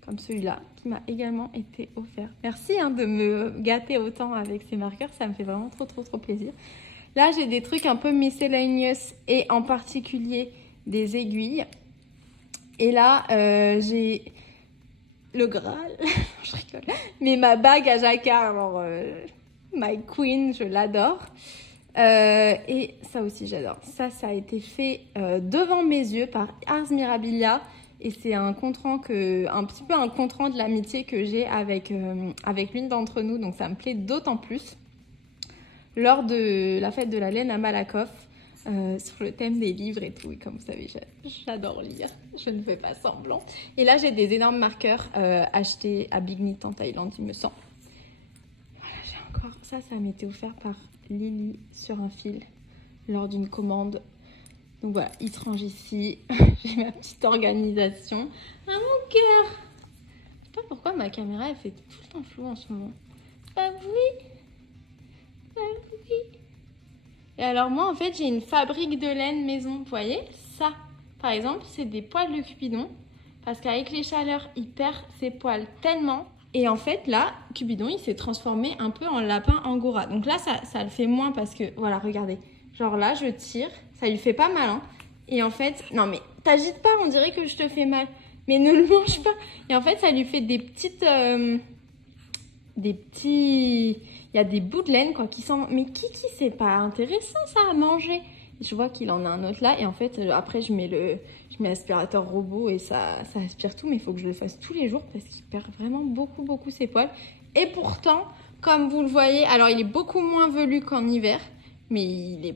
comme celui-là, qui m'a également été offert. Merci de me gâter autant avec ces marqueurs, ça me fait vraiment trop plaisir. Là, j'ai des trucs un peu miscellaneous et en particulier des aiguilles. Et là, j'ai le Graal, je rigole, mais ma bague à jacquard, alors My Queen, je l'adore. Et ça aussi, j'adore. Ça a été fait devant mes yeux par Ars Mirabilia. Et c'est un petit peu un compte-rendu de l'amitié que j'ai avec l'une d'entre nous. Donc ça me plaît d'autant plus. Lors de la fête de la laine à Malakoff, sur le thème des livres et tout. Et comme vous savez, j'adore lire. Je ne fais pas semblant. Et là, j'ai des énormes marqueurs achetés à Big Knit en Thaïlande, il me semble. Voilà, j'ai encore... Ça m'était offert par Lily sur un fil lors d'une commande. Donc voilà, il se range ici. J'ai ma petite organisation. Ah, mon cœur! Je sais pas pourquoi ma caméra, elle fait tout le temps flou en ce moment. Ah oui! Ah oui! Et alors moi, en fait, j'ai une fabrique de laine maison. Vous voyez? Ça, par exemple, c'est des poils de Cupidon. Parce qu'avec les chaleurs, il perd ses poils tellement. Et en fait, là, Cupidon, il s'est transformé un peu en lapin angora. Donc là, ça le fait moins parce que... Voilà, regardez. Genre là, je tire. Ça lui fait pas mal, hein. Et en fait... Non, mais t'agites pas, on dirait que je te fais mal. Mais ne le mange pas. Et en fait, ça lui fait des petites... Il y a des bouts de laine, quoi, qui sont... Mais Kiki, c'est pas intéressant, ça, à manger. Et je vois qu'il en a un autre là. Et en fait, après, je mets l'aspirateur robot et ça aspire tout. Mais il faut que je le fasse tous les jours parce qu'il perd vraiment beaucoup ses poils. Et pourtant, comme vous le voyez, alors il est beaucoup moins velu qu'en hiver. Mais il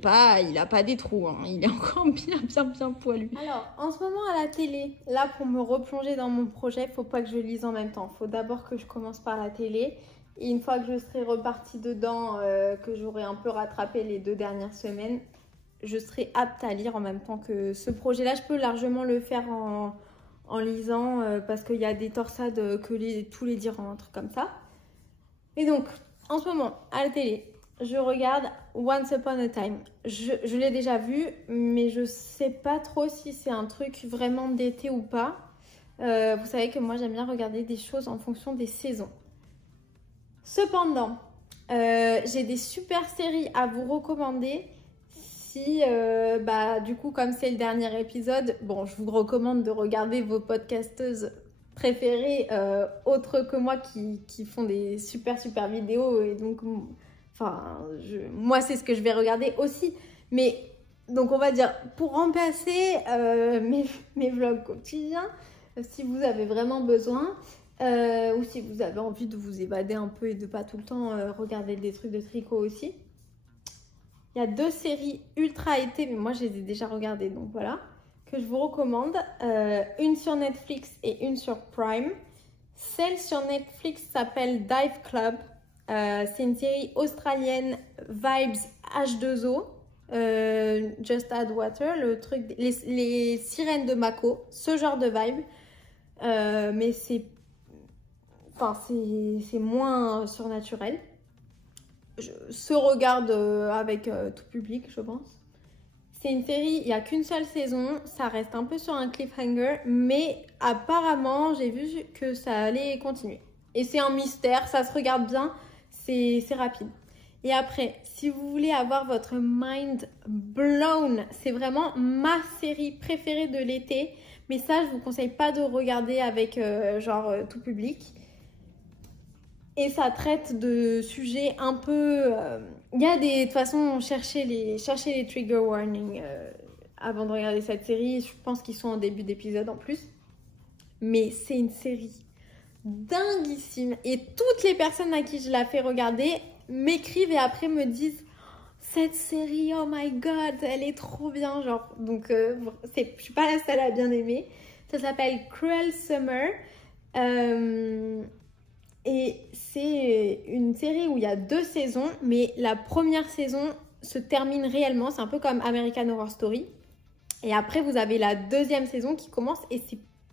a pas des trous, hein. Il est encore bien poilu. Alors, en ce moment à la télé, là pour me replonger dans mon projet, faut pas que je lise en même temps. Faut d'abord que je commence par la télé. Et une fois que je serai repartie dedans, que j'aurai un peu rattrapé les 2 dernières semaines, je serai apte à lire en même temps que ce projet-là. Je peux largement le faire en lisant parce qu'il y a des torsades que tous les 10 rentrent comme ça. Et donc, en ce moment, à la télé, je regarde Once Upon a Time. Je l'ai déjà vu, mais je sais pas trop si c'est un truc vraiment d'été ou pas. Vous savez que moi, j'aime bien regarder des choses en fonction des saisons. Cependant, j'ai des super séries à vous recommander. Si, du coup, comme c'est le dernier épisode, bon, je vous recommande de regarder vos podcasteuses préférées autres que moi qui font des super vidéos. Et donc, moi, c'est ce que je vais regarder aussi. Mais, donc, on va dire, pour remplacer mes vlogs quotidiens, si vous avez vraiment besoin... ou si vous avez envie de vous évader un peu et de pas tout le temps regarder des trucs de tricot aussi. Il y a 2 séries ultra été, mais moi je les ai déjà regardées, donc voilà, que je vous recommande. Une sur Netflix et une sur Prime. Celle sur Netflix s'appelle Dive Club. C'est une série australienne vibes H2O. Just Add Water, le truc, les sirènes de Mako, ce genre de vibe. Mais c'est moins surnaturel. Se regarde avec tout public, je pense. C'est une série, il n'y a qu'une seule saison. Ça reste un peu sur un cliffhanger. Mais apparemment, j'ai vu que ça allait continuer. Et c'est un mystère, ça se regarde bien. C'est rapide. Et après, si vous voulez avoir votre mind blown, c'est vraiment ma série préférée de l'été. Mais ça, je vous conseille pas de regarder avec tout public. Et ça traite de sujets un peu... Il y a de toute façon, cherchez les trigger warnings avant de regarder cette série. Je pense qu'ils sont en début d'épisode en plus. Mais c'est une série dinguissime. Et toutes les personnes à qui je la fais regarder m'écrivent et après me disent « Cette série, oh my god, elle est trop bien !» genre. Donc, je suis pas la seule à bien aimer. Ça s'appelle Cruel Summer. Et c'est une série où il y a 2 saisons, mais la première saison se termine réellement. C'est un peu comme American Horror Story. Et après, vous avez la 2e saison qui commence et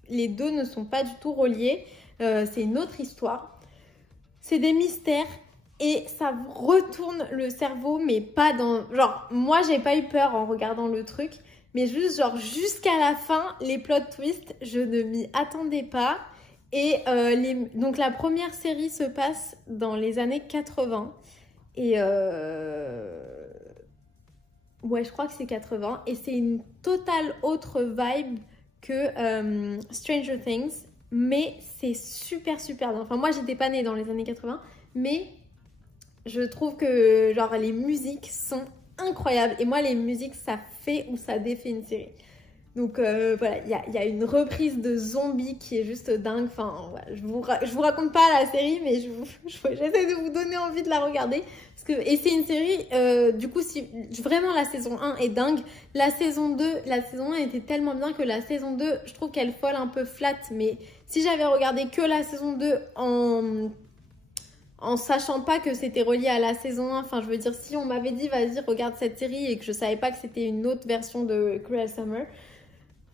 les 2 ne sont pas du tout reliés. C'est une autre histoire. C'est des mystères et ça vous retourne le cerveau, mais pas dans... Genre, moi, j'ai pas eu peur en regardant le truc, mais juste, genre, jusqu'à la fin, les plot twists, je ne m'y attendais pas. Et donc la première série se passe dans les années 80 et Ouais, je crois que c'est 80. Et c'est une totale autre vibe que Stranger Things. Mais c'est super, super bien. Enfin, moi, j'étais pas née dans les années 80. Mais je trouve que genre les musiques sont incroyables. Et moi, les musiques, ça fait ou ça défait une série. Donc voilà, il y a une reprise de Zombie qui est juste dingue. Enfin, voilà, je vous raconte pas la série, mais j'essaie de vous donner envie de la regarder. Et c'est une série, du coup, si vraiment la saison 1 est dingue. La saison 1 était tellement bien que la saison 2, je trouve qu'elle vole un peu flat. Mais si j'avais regardé que la saison 2 en sachant pas que c'était relié à la saison 1, enfin je veux dire, si on m'avait dit vas-y regarde cette série et que je savais pas que c'était une autre version de Cruel Summer,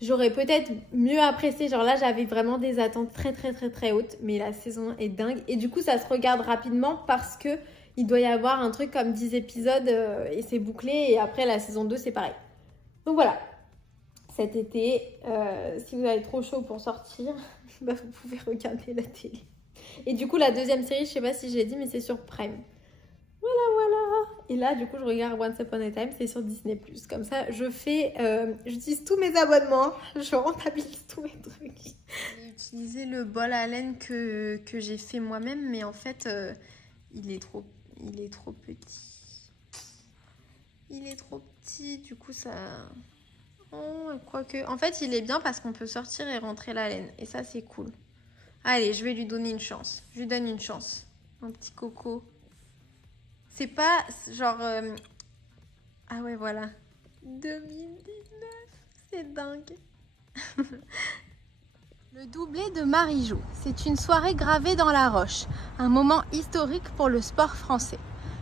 j'aurais peut-être mieux apprécié. Genre là, j'avais vraiment des attentes très, très, très, très hautes. Mais la saison 1 est dingue. Et du coup, ça se regarde rapidement parce que il doit y avoir un truc comme 10 épisodes et c'est bouclé. Et après, la saison 2, c'est pareil. Donc voilà. Cet été, si vous avez trop chaud pour sortir, bah, vous pouvez regarder la télé. Et du coup, la deuxième série, je sais pas si j'ai dit, mais c'est sur Prime. Voilà, voilà. Et là, du coup, je regarde Once Upon a Time, c'est sur Disney+. Comme ça, j'utilise tous mes abonnements, je rentabilise tous mes trucs. J'ai utilisé le bol à laine que j'ai fait moi-même, mais en fait, il est trop petit. Il est trop petit, du coup, ça... Oh, quoique... En fait, il est bien parce qu'on peut sortir et rentrer la laine. Et ça, c'est cool. Allez, je vais lui donner une chance. Je lui donne une chance. Un petit coco. C'est pas genre... Ah ouais, voilà. 2019, c'est dingue. Le doublé de Marie-Jo. C'est une soirée gravée dans la roche. Un moment historique pour le sport français.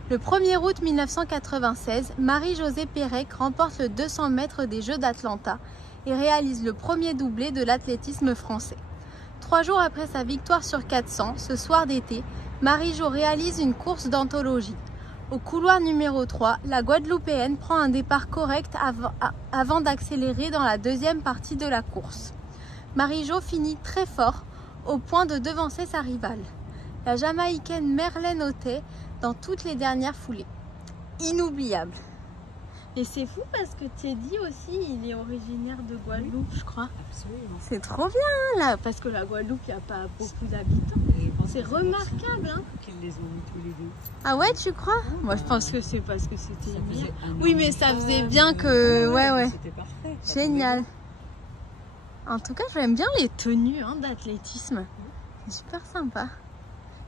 Le 1er août 1996, Marie-Josée Pérec remporte le 200 mètres des Jeux d'Atlanta et réalise le premier doublé de l'athlétisme français. 3 jours après sa victoire sur 400, ce soir d'été, Marie-Jo réalise une course d'anthologie. Au couloir numéro 3, la Guadeloupéenne prend un départ correct avant d'accélérer dans la deuxième partie de la course. Marie-Jo finit très fort au point de devancer sa rivale, la Jamaïcaine Merlène Othey, dans toutes les dernières foulées. Inoubliable. Et c'est fou parce que Teddy aussi, il est originaire de Guadeloupe, je crois. Absolument. C'est trop bien là, parce que la Guadeloupe, il n'y a pas beaucoup d'habitants. C'est remarquable, hein. Qu'ils les ont mis tous les deux. Ah ouais, tu crois? Moi, je pense que c'est parce que c'était Ça bien. faisait un Oui, an mais de ça temps, faisait bien que... Ouais. C'était parfait. Génial. En tout cas, j'aime bien les tenues d'athlétisme. C'est super sympa.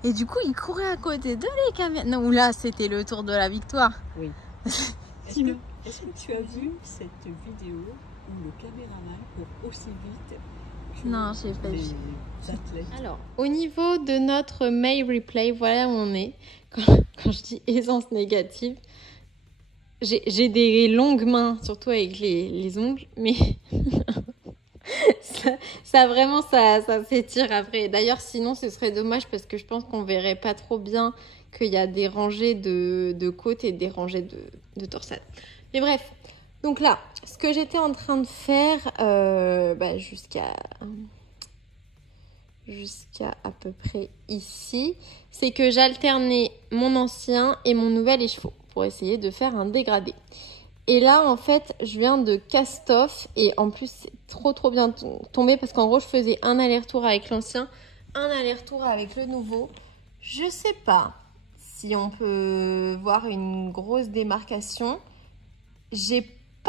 Et du coup, il courait à côté de les caméras. Non, là, c'était le tour de la victoire. Oui. Est-ce que tu as vu cette vidéo où le caméraman court aussi vite que Non, j'ai pas vu. les athlètes? Alors, au niveau de notre May Replay, voilà où on est. Quand je dis aisance négative, j'ai des longues mains, surtout avec les ongles, mais ça vraiment, ça s'étire après. D'ailleurs, sinon, ce serait dommage parce que je pense qu'on verrait pas trop bien qu'il y a des rangées de côtes et des rangées de torsade. Mais bref, donc là, ce que j'étais en train de faire jusqu'à à peu près ici, c'est que j'alternais mon ancien et mon nouvel écheveau pour essayer de faire un dégradé. Et là, en fait, je viens de cast off et en plus, c'est trop bien tombé parce qu'en gros, je faisais un aller-retour avec l'ancien, un aller-retour avec le nouveau. Je sais pas si on peut voir une grosse démarcation. J'ai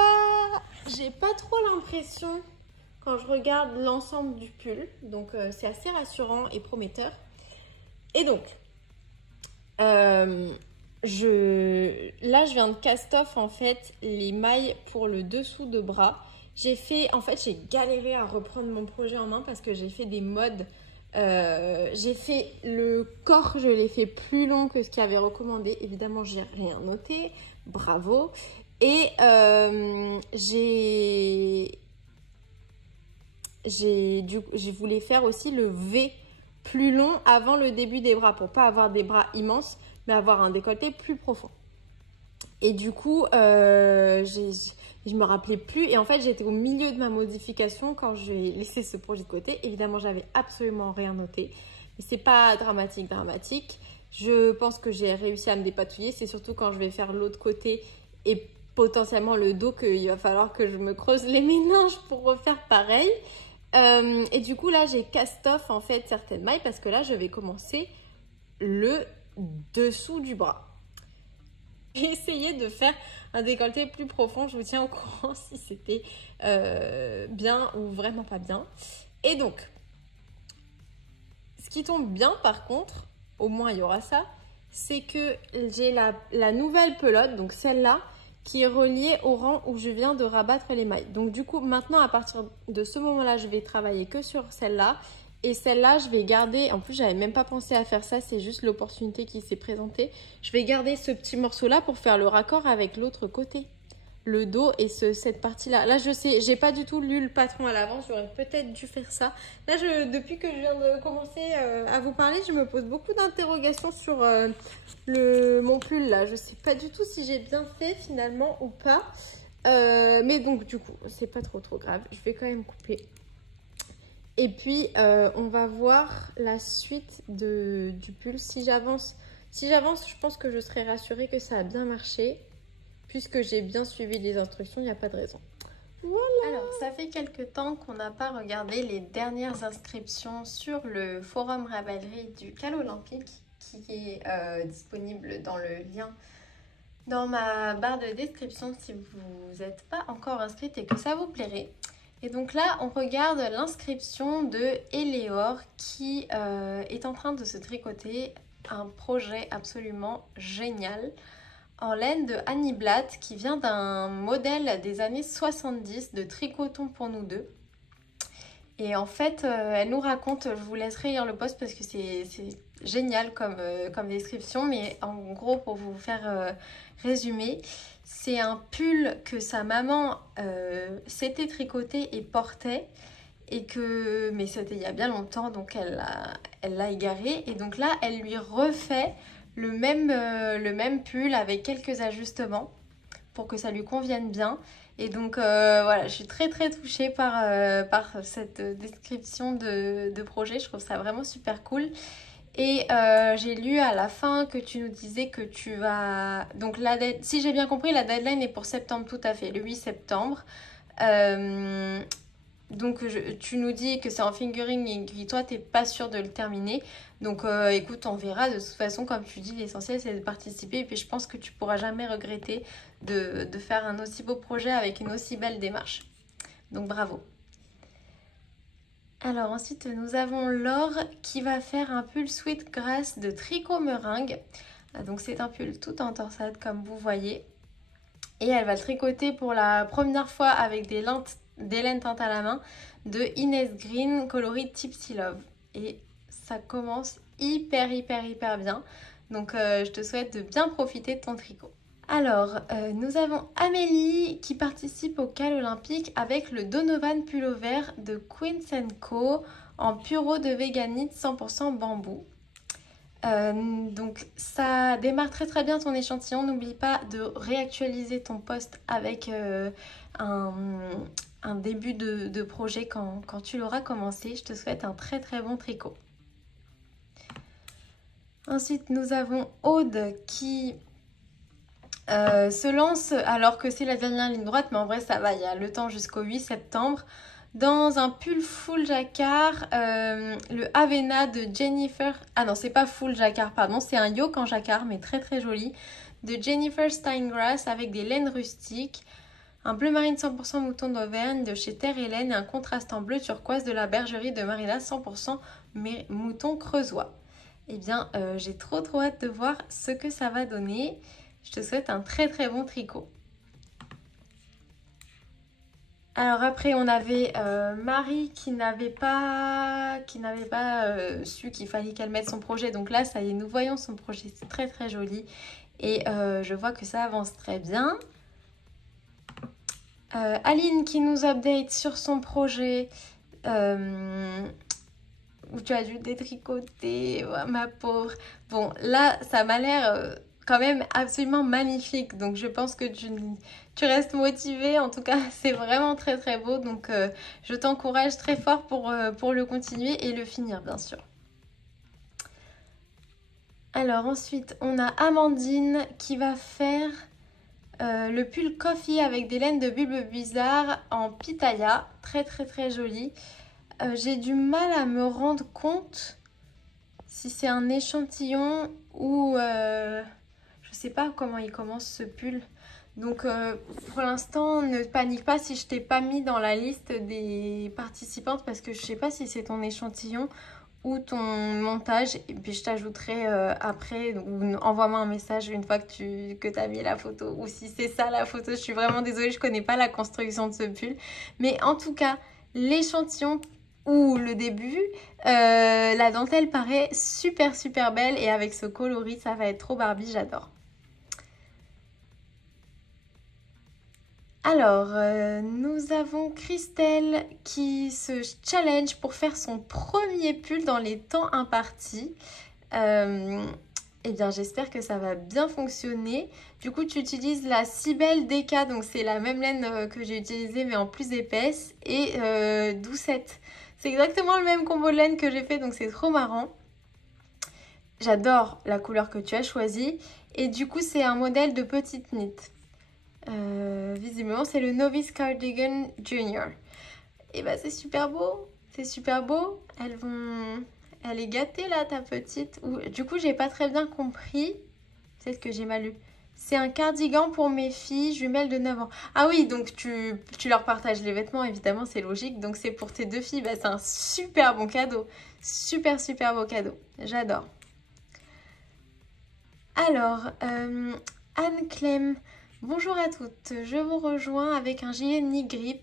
pas trop l'impression quand je regarde l'ensemble du pull. Donc, c'est assez rassurant et prometteur. Et donc, là, je viens de cast off en fait les mailles pour le dessous de bras. J'ai galéré à reprendre mon projet en main parce que j'ai fait des modes. J'ai fait le corps, je l'ai fait plus long que ce qu'il avait recommandé. Évidemment, j'ai rien noté. Bravo. Et j'ai voulu faire aussi le V plus long avant le début des bras pour pas avoir des bras immenses, mais avoir un décolleté plus profond. Et du coup, je me rappelais plus. Et en fait, j'étais au milieu de ma modification quand j'ai laissé ce projet de côté. Évidemment, j'avais absolument rien noté. Mais c'est pas dramatique. Je pense que j'ai réussi à me dépatouiller. C'est surtout quand je vais faire l'autre côté et potentiellement le dos qu'il va falloir que je me creuse les méninges pour refaire pareil. Et du coup là j'ai cast off en fait certaines mailles parce que là je vais commencer le dessous du bras. J'ai essayé de faire un décolleté plus profond, je vous tiens au courant si c'était bien ou vraiment pas bien. Et donc, ce qui tombe bien par contre, au moins il y aura ça, c'est que j'ai la nouvelle pelote, donc celle-là, qui est reliée au rang où je viens de rabattre les mailles. Donc du coup, maintenant à partir de ce moment-là, je vais travailler que sur celle-là. Et celle-là, je vais garder, en plus j'avais même pas pensé à faire ça, c'est juste l'opportunité qui s'est présentée. Je vais garder ce petit morceau-là pour faire le raccord avec l'autre côté. Le dos et cette partie-là. Là, je sais, j'ai pas du tout lu le patron à l'avance, j'aurais peut-être dû faire ça. Là, depuis que je viens de commencer à vous parler, je me pose beaucoup d'interrogations sur mon pull là. Je sais pas du tout si j'ai bien fait finalement ou pas. Mais donc du coup, c'est pas trop grave. Je vais quand même couper. Et puis, on va voir la suite du pull. Si j'avance, je pense que je serai rassurée que ça a bien marché. Puisque j'ai bien suivi les instructions, il n'y a pas de raison. Voilà. Alors, ça fait quelques temps qu'on n'a pas regardé les dernières inscriptions sur le forum Raballerie du Cal Olympique qui est disponible dans le lien dans ma barre de description si vous n'êtes pas encore inscrite et que ça vous plairait. Et donc là, on regarde l'inscription de Eleor qui est en train de se tricoter un projet absolument génial en laine de Annie Blatt qui vient d'un modèle des années 70 de Tricoton pour nous deux. Et en fait, elle nous raconte, je vous laisserai lire le post parce que c'est génial comme description, mais en gros, pour vous faire résumer, c'est un pull que sa maman s'était tricoté et portait, mais c'était il y a bien longtemps, donc elle l'a égaré. Et donc là, elle lui refait le même pull avec quelques ajustements pour que ça lui convienne bien. Et donc voilà, je suis très touchée par cette description de projet. Je trouve ça vraiment super cool. Et j'ai lu à la fin que tu nous disais que tu vas... Donc si j'ai bien compris, la deadline est pour septembre tout à fait, le 8 septembre. Donc tu nous dis que c'est en fingering et que toi t'es pas sûre de le terminer. Donc écoute, on verra. De toute façon, comme tu dis, l'essentiel c'est de participer. Et puis je pense que tu pourras jamais regretter de faire un aussi beau projet avec une aussi belle démarche. Donc bravo. Alors ensuite nous avons Laure qui va faire un pull Sweetgrass de tricot meringue. Donc c'est un pull tout en torsade comme vous voyez. Et elle va le tricoter pour la première fois avec des laines teintes à la main de Inès Green coloris Tipsy Love. Et ça commence hyper bien. Donc je te souhaite de bien profiter de ton tricot. Alors, nous avons Amélie qui participe au Cal Olympique avec le Donovan Pullover de Queens & Co en puro de Veganite 100% bambou. Donc ça démarre très bien ton échantillon. N'oublie pas de réactualiser ton post avec un début de projet quand tu l'auras commencé. Je te souhaite un très bon tricot. Ensuite, nous avons Aude qui se lance alors que c'est la dernière ligne droite, mais en vrai ça va, il y a le temps jusqu'au 8 septembre. Dans un pull full jacquard, le Avena de Jennifer... Ah non, c'est pas full jacquard, pardon, c'est un yoke en jacquard, mais très joli. De Jennifer Steingrass avec des laines rustiques. Un bleu marine 100% mouton d'Auvergne de chez Terre et Laine et un contrastant bleu turquoise de la bergerie de Marina 100% mouton creusois. Eh bien, j'ai trop hâte de voir ce que ça va donner. Je te souhaite un très bon tricot. Alors après, on avait Marie qui n'avait pas su qu'il fallait qu'elle mette son projet. Donc là, ça y est, nous voyons son projet. C'est très joli. Et je vois que ça avance très bien. Aline qui nous update sur son projet. Où tu as dû détricoter, oh, ma pauvre. Bon, là, ça m'a l'air... quand même absolument magnifique, donc je pense que tu restes motivée. En tout cas, c'est vraiment très beau, donc je t'encourage très fort pour le continuer et le finir bien sûr. Alors ensuite on a Amandine qui va faire Le pull Coffee avec des laines de bulbes bizarres en pitaya. Très très très joli. J'ai du mal à me rendre compte si c'est un échantillon ou... je sais pas comment il commence ce pull. Donc pour l'instant, ne panique pas si je t'ai pas mis dans la liste des participantes parce que je sais pas si c'est ton échantillon ou ton montage. Et puis je t'ajouterai après ou envoie-moi un message une fois que tu as mis la photo. Ou si c'est ça la photo, je suis vraiment désolée, je connais pas la construction de ce pull. Mais en tout cas, l'échantillon ou le début, la dentelle paraît super super belle et avec ce coloris, ça va être trop Barbie, j'adore. Alors, nous avons Christelle qui se challenge pour faire son premier pull dans les temps impartis. Eh bien, j'espère que ça va bien fonctionner. Du coup, tu utilises la Cybelle DK, donc c'est la même laine que j'ai utilisée mais en plus épaisse, et Doucette. C'est exactement le même combo de laine que j'ai fait, donc c'est trop marrant. J'adore la couleur que tu as choisie. Et du coup, c'est un modèle de petite knit. Visiblement c'est le Novice Cardigan Junior. Et bah c'est super beau, c'est super beau. Elle est gâtée là ta petite. Du coup j'ai pas très bien compris, peut-être que j'ai mal lu. C'est un cardigan pour mes filles jumelles de 9 ans. Ah oui, donc tu leur partages les vêtements, évidemment c'est logique. Donc c'est pour tes deux filles, bah, c'est un super bon cadeau. Super super beau cadeau, j'adore. Alors Anne Clem, bonjour à toutes, je vous rejoins avec un gilet knee grip.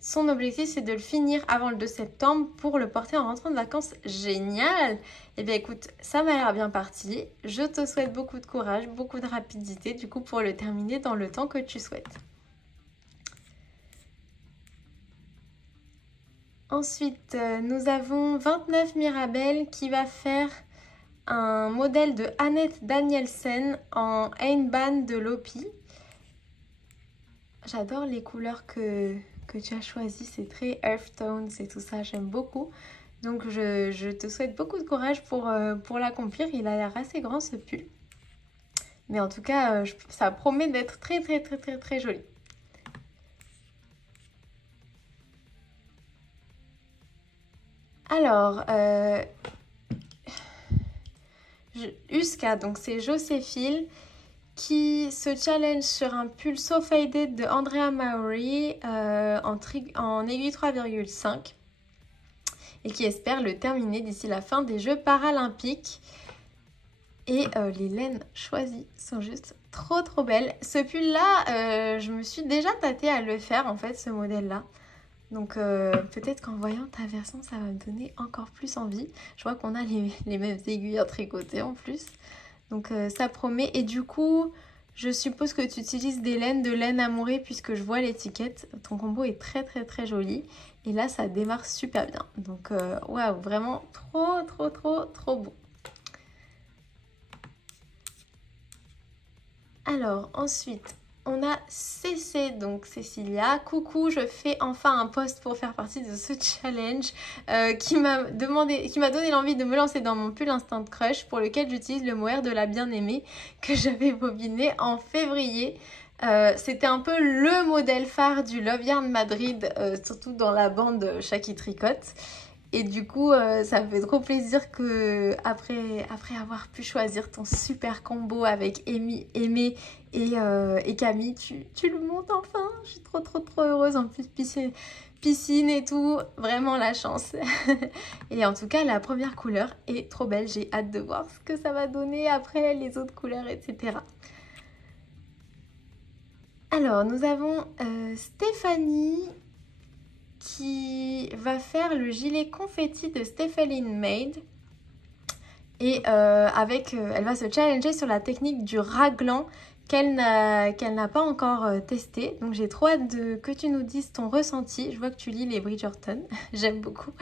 Son objectif c'est de le finir avant le 2 septembre pour le porter en rentrant de vacances. Génial! Eh bien écoute, ça m'a l'air bien parti. Je te souhaite beaucoup de courage, beaucoup de rapidité du coup pour le terminer dans le temps que tu souhaites. Ensuite, nous avons 29 Mirabelle qui va faire un modèle de Annette Danielsen en Einbahn de Lopi. J'adore les couleurs que tu as choisies, c'est très earth tones et tout ça, j'aime beaucoup. Donc je te souhaite beaucoup de courage pour l'accomplir, il a l'air assez grand ce pull. Mais en tout cas, ça promet d'être très très très très très joli. Alors, Uska, donc c'est Joséphine qui se challenge sur un pull So Faded de Andrea Maury en aiguille 3,5 et qui espère le terminer d'ici la fin des Jeux paralympiques. Et les laines choisies sont juste trop trop belles. Ce pull là, je me suis déjà tâtée à le faire en fait, ce modèle là. Donc peut-être qu'en voyant ta version, ça va me donner encore plus envie. Je vois qu'on a les mêmes aiguilles en tricoté en plus. Donc ça promet. Et du coup, je suppose que tu utilises des laines de laine amourée puisque je vois l'étiquette. Ton combo est très très très joli. Et là, ça démarre super bien. Donc waouh, vraiment trop trop trop trop beau. Alors ensuite, on a CC, donc Cécilia. Coucou, je fais enfin un post pour faire partie de ce challenge qui m'a donné l'envie de me lancer dans mon pull Instant Crush pour lequel j'utilise le mohair de la bien-aimée que j'avais bobiné en février. C'était un peu le modèle phare du Love Yarn Madrid, surtout dans la bande Shaki Tricote. Et du coup, ça me fait trop plaisir que après avoir pu choisir ton super combo avec Aimée et Camille, tu le montes enfin. Je suis trop trop trop heureuse. En plus, piscine et tout, vraiment la chance. Et en tout cas, la première couleur est trop belle. J'ai hâte de voir ce que ça va donner après les autres couleurs, etc. Alors, nous avons Stéphanie qui va faire le gilet confetti de Stepheline Maid et elle va se challenger sur la technique du raglan qu'elle n'a pas encore testé. Donc j'ai trop hâte que tu nous dises ton ressenti. Je vois que tu lis les Bridgerton, j'aime beaucoup.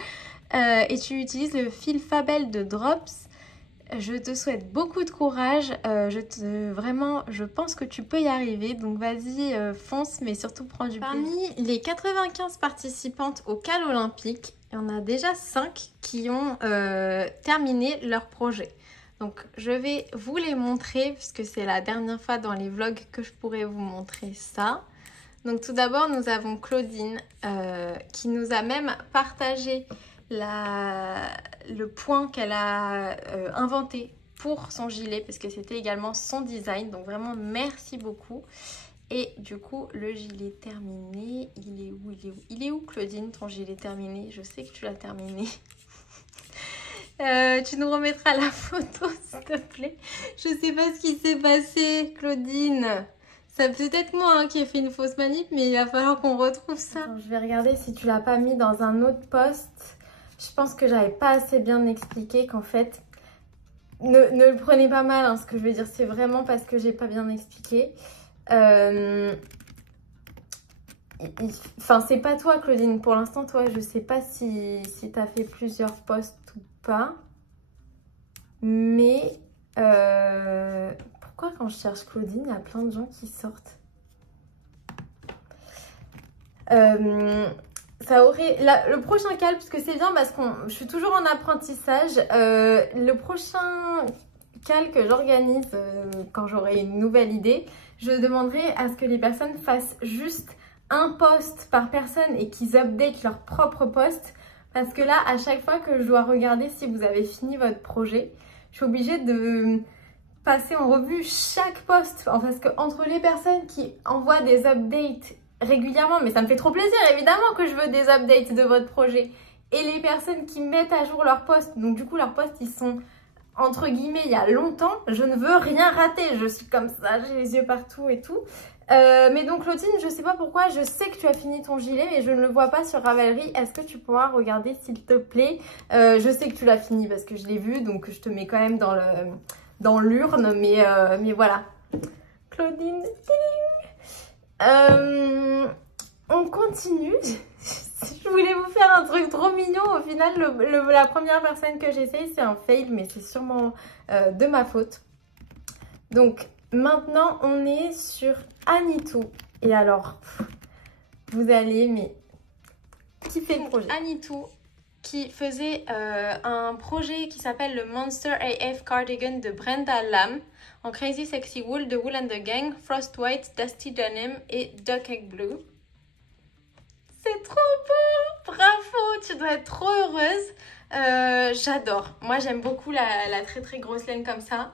Et tu utilises le fil Fabel de Drops. Je te souhaite beaucoup de courage, vraiment, je pense que tu peux y arriver, donc vas-y, fonce, mais surtout prends du plaisir. Parmi les 95 participantes au CAL olympique, il y en a déjà 5 qui ont terminé leur projet. Donc je vais vous les montrer puisque c'est la dernière fois dans les vlogs que je pourrais vous montrer ça. Donc tout d'abord nous avons Claudine qui nous a même partagé le point qu'elle a inventé pour son gilet parce que c'était également son design. Donc vraiment merci beaucoup. Et du coup le gilet terminé, il est où Claudine ton gilet terminé? Je sais que tu l'as terminé. Tu nous remettras la photo s'il te plaît. Je sais pas ce qui s'est passé Claudine. C'est peut-être moi hein, qui ai fait une fausse manip, mais il va falloir qu'on retrouve ça. Attends, je vais regarder si tu l'as pas mis dans un autre post. Je pense que j'avais pas assez bien expliqué qu'en fait... Ne le prenez pas mal hein, ce que je veux dire. C'est vraiment parce que j'ai pas bien expliqué. Enfin, c'est pas toi Claudine. Pour l'instant, toi, je sais pas si tu as fait plusieurs posts ou pas. Mais... Pourquoi quand je cherche Claudine, il y a plein de gens qui sortent ça aurait... le prochain calque, parce que c'est bien parce que je suis toujours en apprentissage. Le prochain calque que j'organise quand j'aurai une nouvelle idée, je demanderai à ce que les personnes fassent juste un post par personne et qu'ils updatent leur propre post. Parce que là, à chaque fois que je dois regarder si vous avez fini votre projet, je suis obligée de passer en revue chaque post. Parce que entre les personnes qui envoient des updates régulièrement, mais ça me fait trop plaisir évidemment que je veux des updates de votre projet, et les personnes qui mettent à jour leurs posts, donc du coup leurs posts ils sont entre guillemets il y a longtemps, je ne veux rien rater, je suis comme ça, j'ai les yeux partout et tout. Mais donc Claudine, je sais pas pourquoi, je sais que tu as fini ton gilet mais je ne le vois pas sur Ravelry. Est-ce que tu pourras regarder s'il te plaît? Je sais que tu l'as fini parce que je l'ai vu, donc je te mets quand même dans l'urne, mais voilà. Claudine, on continue. Je voulais vous faire un truc trop mignon. Au final, la première personne que j'essaye, c'est un fail, mais c'est sûrement de ma faute. Donc, maintenant, on est sur Anitou. Et alors, vous allez kiffer le projet. Anitou qui faisait un projet qui s'appelle le Monster AF Cardigan de Brenda Lam en Crazy Sexy Wool de Wool and the Gang, Frost White, Dusty Denim et Duck Egg Blue. C'est trop beau! Bravo! Tu dois être trop heureuse. J'adore. Moi, j'aime beaucoup la très très grosse laine comme ça.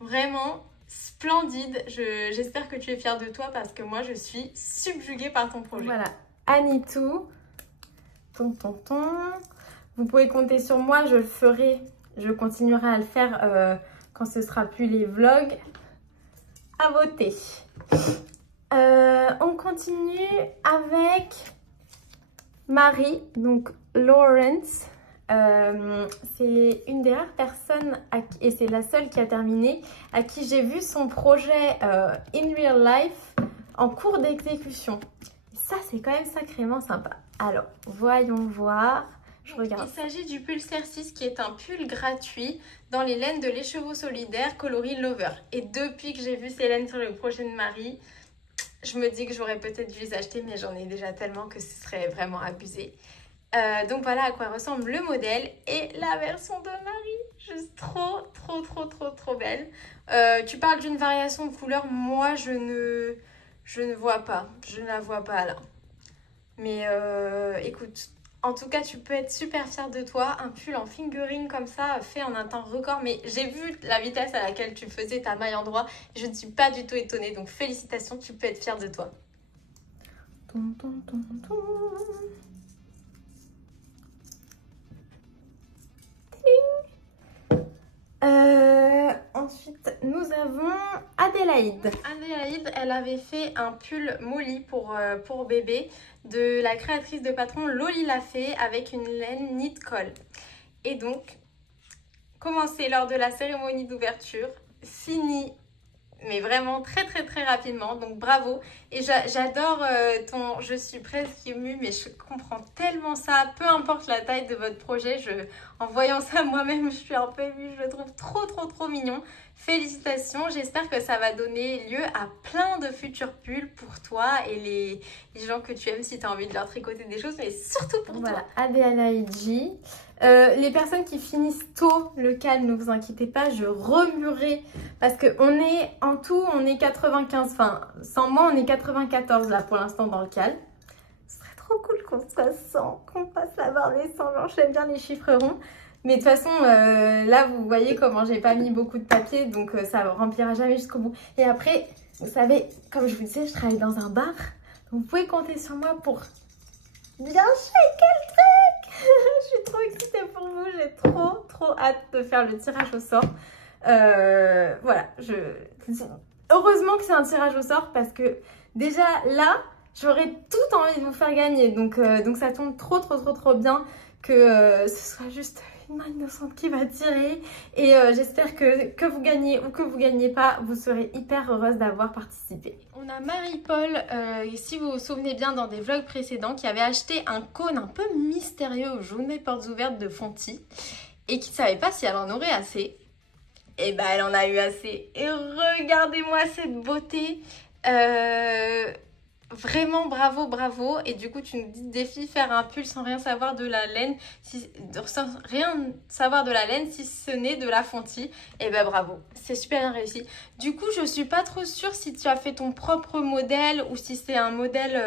Vraiment splendide. J'espère que tu es fière de toi parce que moi, je suis subjuguée par ton projet. Voilà. Anitou. Vous pouvez compter sur moi. Je le ferai. Je continuerai à le faire quand ce sera plus les vlogs. À voter. On continue avec... Marie, donc Lawrence, c'est une des rares personnes, et c'est la seule qui a terminé, à qui j'ai vu son projet in real life en cours d'exécution. Ça, c'est quand même sacrément sympa. Alors, voyons voir. Je regarde. Il s'agit du pull Cercis qui est un pull gratuit dans les laines de l'écheveau solidaire coloris Lover. Et depuis que j'ai vu ces laines sur le projet de Marie, je me dis que j'aurais peut-être dû les acheter, mais j'en ai déjà tellement que ce serait vraiment abusé. Donc voilà à quoi ressemble le modèle et la version de Marie. Juste trop belle. Tu parles d'une variation de couleur. Moi, je ne vois pas. Je ne la vois pas là. Mais écoute, en tout cas, tu peux être super fière de toi. Un pull en fingering comme ça, fait en un temps record. Mais j'ai vu la vitesse à laquelle tu faisais ta maille endroit. Je ne suis pas du tout étonnée. Donc félicitations, tu peux être fière de toi. Ensuite, nous avons Adélaïde. Adélaïde, elle avait fait un pull Molly pour bébé de la créatrice de patron Loli l'a fait avec une laine knit colle. Et donc, commencé lors de la cérémonie d'ouverture, fini, mais vraiment très rapidement. Donc bravo. Et j'adore ton... Je suis presque émue, mais je comprends tellement ça. Peu importe la taille de votre projet, en voyant ça moi-même, je suis un peu émue. Je le trouve trop mignon. Félicitations. J'espère que ça va donner lieu à plein de futurs pulls pour toi et les gens que tu aimes si tu as envie de leur tricoter des choses, mais surtout pour toi. Adélaïde J. Les personnes qui finissent tôt le CAL, ne vous inquiétez pas, je remuerai parce qu'on est en tout, on est 95, enfin sans moi on est 94 là pour l'instant dans le CAL. Ce serait trop cool qu'on soit 100, qu'on passe la barre des 100, genre j'aime bien les chiffres ronds. Mais de toute façon, là vous voyez comment j'ai pas mis beaucoup de papier, donc ça remplira jamais jusqu'au bout. Et après, vous savez, comme je vous disais, je travaille dans un bar, donc vous pouvez compter sur moi pour bien shaker le truc. Je suis trop excitée pour vous, j'ai trop hâte de faire le tirage au sort. Voilà, heureusement que c'est un tirage au sort parce que déjà là, j'aurais tout envie de vous faire gagner. Donc ça tombe trop bien que ce soit juste une main innocente qui va tirer. Et j'espère que vous gagnez ou que vous gagnez pas, vous serez hyper heureuse d'avoir participé. On a Marie-Paul, si vous vous souvenez bien dans des vlogs précédents, qui avait acheté un cône un peu mystérieux aux journées portes ouvertes de Fonty et qui ne savait pas si elle en aurait assez. Et ben elle en a eu assez. Et regardez-moi cette beauté. Vraiment bravo. Et du coup tu nous dis défi faire un pull sans rien savoir de la laine, sans rien savoir de la laine si ce n'est de la Fonty. Et ben bravo, c'est super bien réussi. Du coup je suis pas trop sûre si tu as fait ton propre modèle ou si c'est un modèle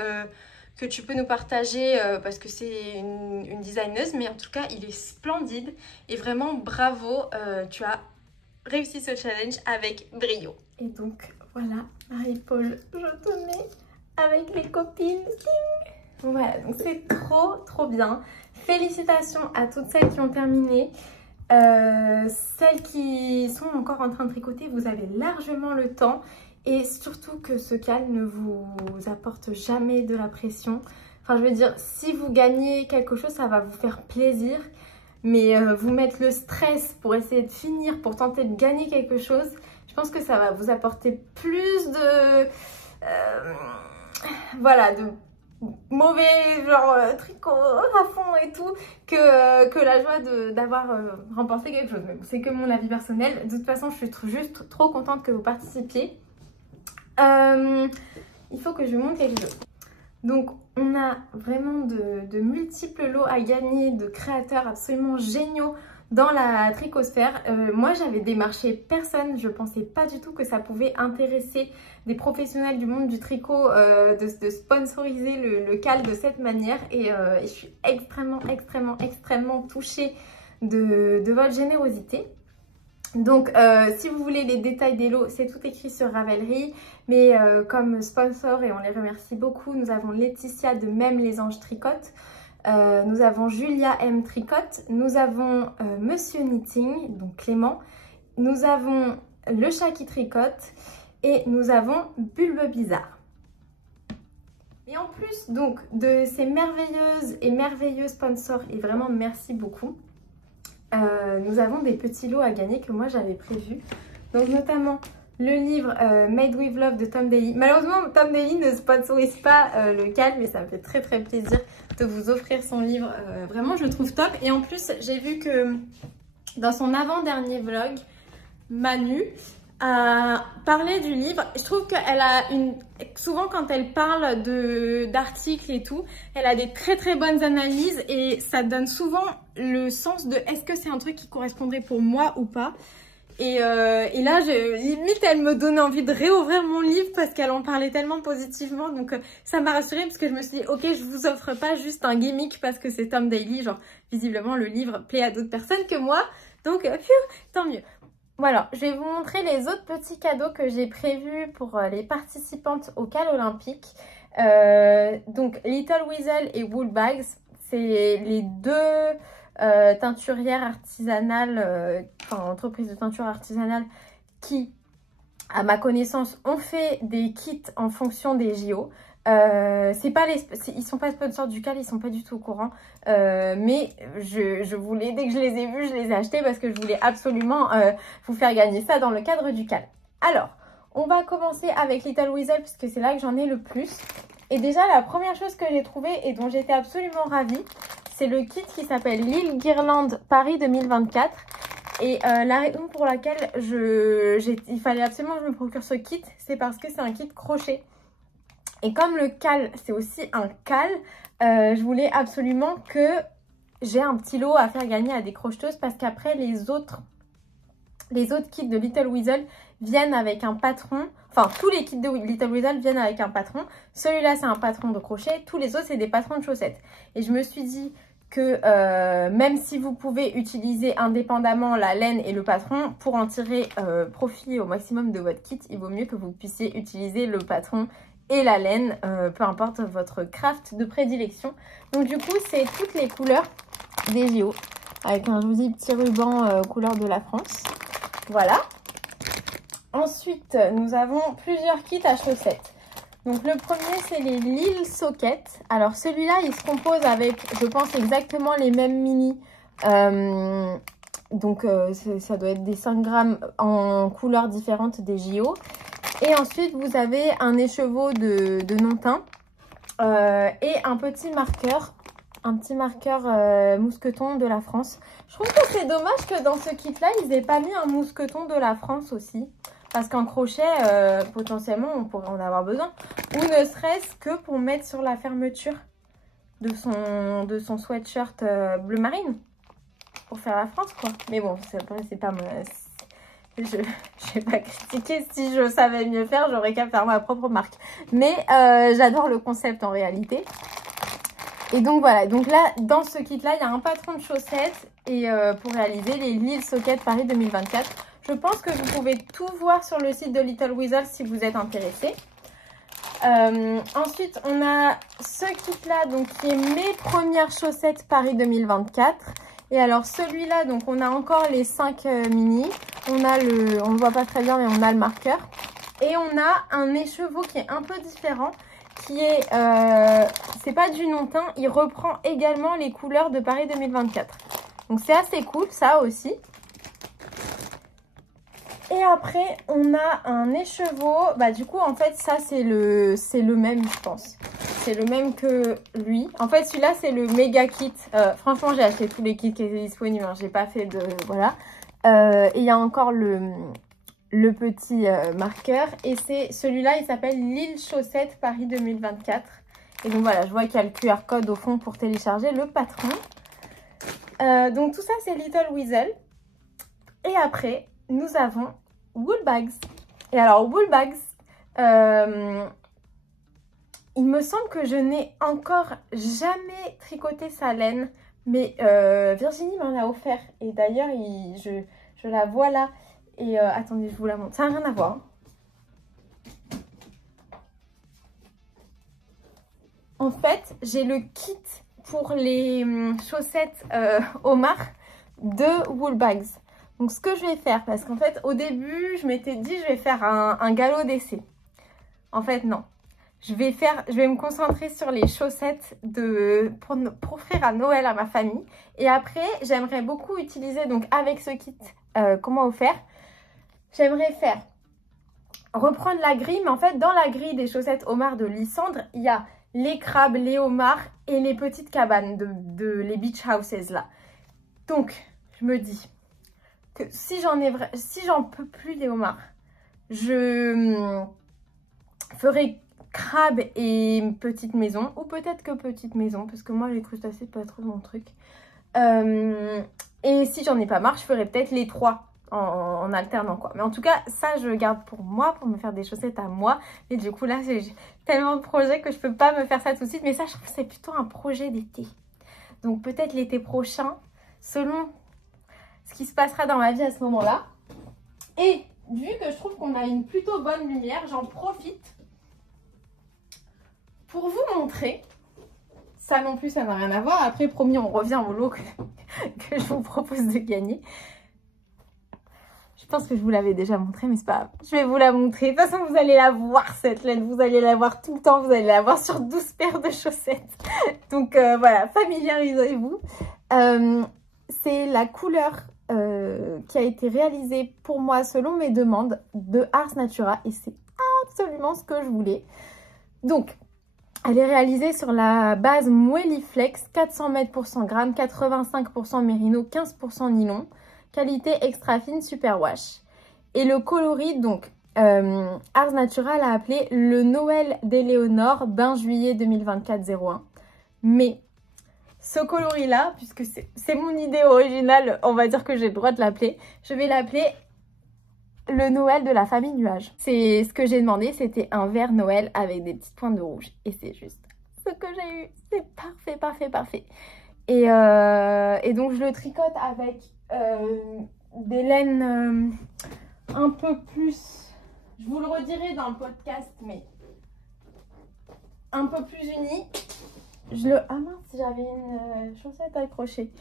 que tu peux nous partager parce que c'est une designeuse, mais en tout cas il est splendide et vraiment bravo, tu as réussi ce challenge avec brio. Et donc voilà Marie-Paul, je te mets avec les copines. Voilà, donc c'est trop bien. Félicitations à toutes celles qui ont terminé. Celles qui sont encore en train de tricoter, vous avez largement le temps. Et surtout que ce CAL ne vous apporte jamais de la pression. Enfin, je veux dire, si vous gagnez quelque chose, ça va vous faire plaisir. Mais vous mettre le stress pour essayer de finir, pour tenter de gagner quelque chose, je pense que ça va vous apporter plus de... voilà, de mauvais genre tricot à fond et tout que la joie d'avoir remporté quelque chose. C'est que mon avis personnel. De toute façon, je suis juste trop contente que vous participiez. Il faut que je vous montre quelque chose. Donc, on a vraiment de multiples lots à gagner de créateurs absolument géniaux dans la tricosphère. Moi, j'avais démarché personne. Je pensais pas du tout que ça pouvait intéresser des professionnels du monde du tricot de sponsoriser le CAL de cette manière. Et je suis extrêmement touchée de votre générosité. Donc, si vous voulez les détails des lots, c'est tout écrit sur Ravelry. Mais comme sponsor, et on les remercie beaucoup, nous avons Laetitia de Même les Anges Tricotent. Nous avons Julia M Tricote, nous avons Monsieur Knitting, donc Clément, nous avons Le Chat qui Tricote et nous avons Bulbe Bizarre. Et en plus donc de ces merveilleuses et merveilleux sponsors, et vraiment merci beaucoup, nous avons des petits lots à gagner que moi j'avais prévus. Donc notamment le livre Made with Love de Tom Daly. Malheureusement, Tom Daly ne sponsorise pas le CAL, mais ça me fait très plaisir de vous offrir son livre. Vraiment, je le trouve top. Et en plus, j'ai vu que dans son avant-dernier vlog, Manu a parlé du livre. Je trouve qu'elle a souvent quand elle parle d'articles et tout, elle a des très bonnes analyses et ça donne souvent le sens de est-ce que c'est un truc qui correspondrait pour moi ou pas. Et là, limite, elle me donnait envie de réouvrir mon livre parce qu'elle en parlait tellement positivement. Donc, ça m'a rassurée parce que je me suis dit, ok, je vous offre pas juste un gimmick parce que c'est Tom Daly. Genre, visiblement, le livre plaît à d'autres personnes que moi. Donc, tant mieux. Voilà, je vais vous montrer les autres petits cadeaux que j'ai prévus pour les participantes au CAL olympique. Donc, Little Weasel et Wool Bags, c'est les deux... teinturière artisanale, enfin entreprise de teinture artisanale qui, à ma connaissance, ont fait des kits en fonction des JO. Ils sont pas sponsors du CAL, ils sont pas du tout au courant. Mais je voulais, dès que je les ai vus, je les ai achetés parce que je voulais absolument vous faire gagner ça dans le cadre du CAL. Alors, on va commencer avec Little Weasel puisque c'est là que j'en ai le plus. Et déjà, la première chose que j'ai trouvée et dont j'étais absolument ravie, c'est le kit qui s'appelle Lille Guirlande Paris 2024. Et la raison pour laquelle il fallait absolument que je me procure ce kit, c'est parce que c'est un kit crochet. Et comme le CAL, c'est aussi un CAL, je voulais absolument que j'ai un petit lot à faire gagner à des crocheteuses parce qu'après les autres kits de Little Weasel viennent avec un patron. Enfin, tous les kits de Little Weasel viennent avec un patron. Celui-là, c'est un patron de crochet. Tous les autres, c'est des patrons de chaussettes. Et je me suis dit que même si vous pouvez utiliser indépendamment la laine et le patron, pour en tirer profit au maximum de votre kit, il vaut mieux que vous puissiez utiliser le patron et la laine, peu importe votre craft de prédilection. Donc du coup, c'est toutes les couleurs des JO avec un joli petit ruban couleur de la France. Voilà. Ensuite, nous avons plusieurs kits à chaussettes. Donc le premier, c'est les Lil Socket. Alors celui-là, il se compose avec, je pense, exactement les mêmes mini. Donc ça doit être des 5 grammes en couleurs différentes des JO. Et ensuite, vous avez un écheveau de non-teint et un petit marqueur mousqueton de la France. Je trouve que c'est dommage que dans ce kit-là, ils n'aient pas mis un mousqueton de la France aussi. Parce qu'en crochet, potentiellement, on pourrait en avoir besoin. Ou ne serait-ce que pour mettre sur la fermeture de son sweatshirt bleu marine. Pour faire la France, quoi. Mais bon, c'est pas... Je vais pas critiquer. Si je savais mieux faire, j'aurais qu'à faire ma propre marque. Mais j'adore le concept en réalité. Et donc voilà, donc là, dans ce kit-là, il y a un patron de chaussettes et pour réaliser les Lil Socket Paris 2024. Je pense que vous pouvez tout voir sur le site de Little Weasel si vous êtes intéressé. Ensuite, on a ce kit-là, donc qui est mes premières chaussettes Paris 2024. Et alors celui-là, donc on a encore les 5 mini. On a on ne voit pas très bien, mais on a le marqueur. Et on a un écheveau qui est un peu différent. Qui est, c'est pas du non-teint, il reprend également les couleurs de Paris 2024. Donc c'est assez cool, ça aussi. Et après, on a un écheveau. Bah du coup, en fait, ça c'est le même, je pense. C'est le même que lui. En fait, celui-là, c'est le méga kit. Franchement, j'ai acheté tous les kits qui étaient disponibles. Hein. J'ai pas fait de... Voilà. Et il y a encore le petit marqueur. Et c'est celui-là, il s'appelle Lil Chaussette Paris 2024. Et donc voilà, je vois qu'il y a le QR code au fond pour télécharger le patron. Donc tout ça, c'est Little Weasel. Et après, nous avons Woolbags. Et alors, Woolbags, il me semble que je n'ai encore jamais tricoté sa laine. Mais Virginie m'en a offert. Et d'ailleurs, je la vois là. Et attendez, je vous la montre. Ça n'a rien à voir. En fait, j'ai le kit pour les chaussettes Omar de Woolbags. Donc, ce que je vais faire, parce qu'en fait, au début, je m'étais dit, je vais faire un galop d'essai. En fait, non. Je vais me concentrer sur les chaussettes pour offrir à Noël à ma famille. Et après, j'aimerais beaucoup utiliser, donc avec ce kit, comment offert, j'aimerais reprendre la grille. Mais en fait, dans la grille des chaussettes Omar de Lysandre, il y a les crabes, les homards et les petites cabanes les beach houses là. Donc, je me dis que si j'en peux plus des homards, je ferai crabe et petite maison, ou peut-être que petite maison, parce que moi les crustacés c'est pas trop mon truc. Et si j'en ai pas marre, je ferai peut-être les 3 en alternant quoi. Mais en tout cas, ça je garde pour moi, pour me faire des chaussettes à moi. Et du coup là, j'ai tellement de projets que je peux pas me faire ça tout de suite. Mais ça, je trouve que c'est plutôt un projet d'été. Donc peut-être l'été prochain, selon ce qui se passera dans ma vie à ce moment-là. Et vu que je trouve qu'on a une plutôt bonne lumière, j'en profite pour vous montrer. Ça non plus, ça n'a rien à voir. Après, promis, on revient au lot que je vous propose de gagner. Je pense que je vous l'avais déjà montré, mais c'est pas grave. Je vais vous la montrer. De toute façon, vous allez la voir, cette laine. Vous allez la voir tout le temps. Vous allez la voir sur 12 paires de chaussettes. Donc, voilà, familiarisez-vous. C'est la couleur qui a été réalisée pour moi selon mes demandes de Ars Natura. Et c'est absolument ce que je voulais. Donc, elle est réalisée sur la base Moelliflex, 400 mètres pour 100 grammes, 85% mérino, 15% nylon. Qualité extra fine, super wash. Et le coloris, donc, Ars Natura l'a appelé le Noël d'Éléonore, bain juillet 2024-01. Mais ce coloris-là, puisque c'est mon idée originale, on va dire que j'ai le droit de l'appeler. Je vais l'appeler le Noël de la famille Nuage. C'est ce que j'ai demandé, c'était un vert Noël avec des petites pointes de rouge. Et c'est juste ce que j'ai eu. C'est parfait, parfait, parfait. Et donc je le tricote avec des laines un peu plus... Je vous le redirai dans le podcast, mais un peu plus unies. Ah mince, j'avais une chaussette accrochée.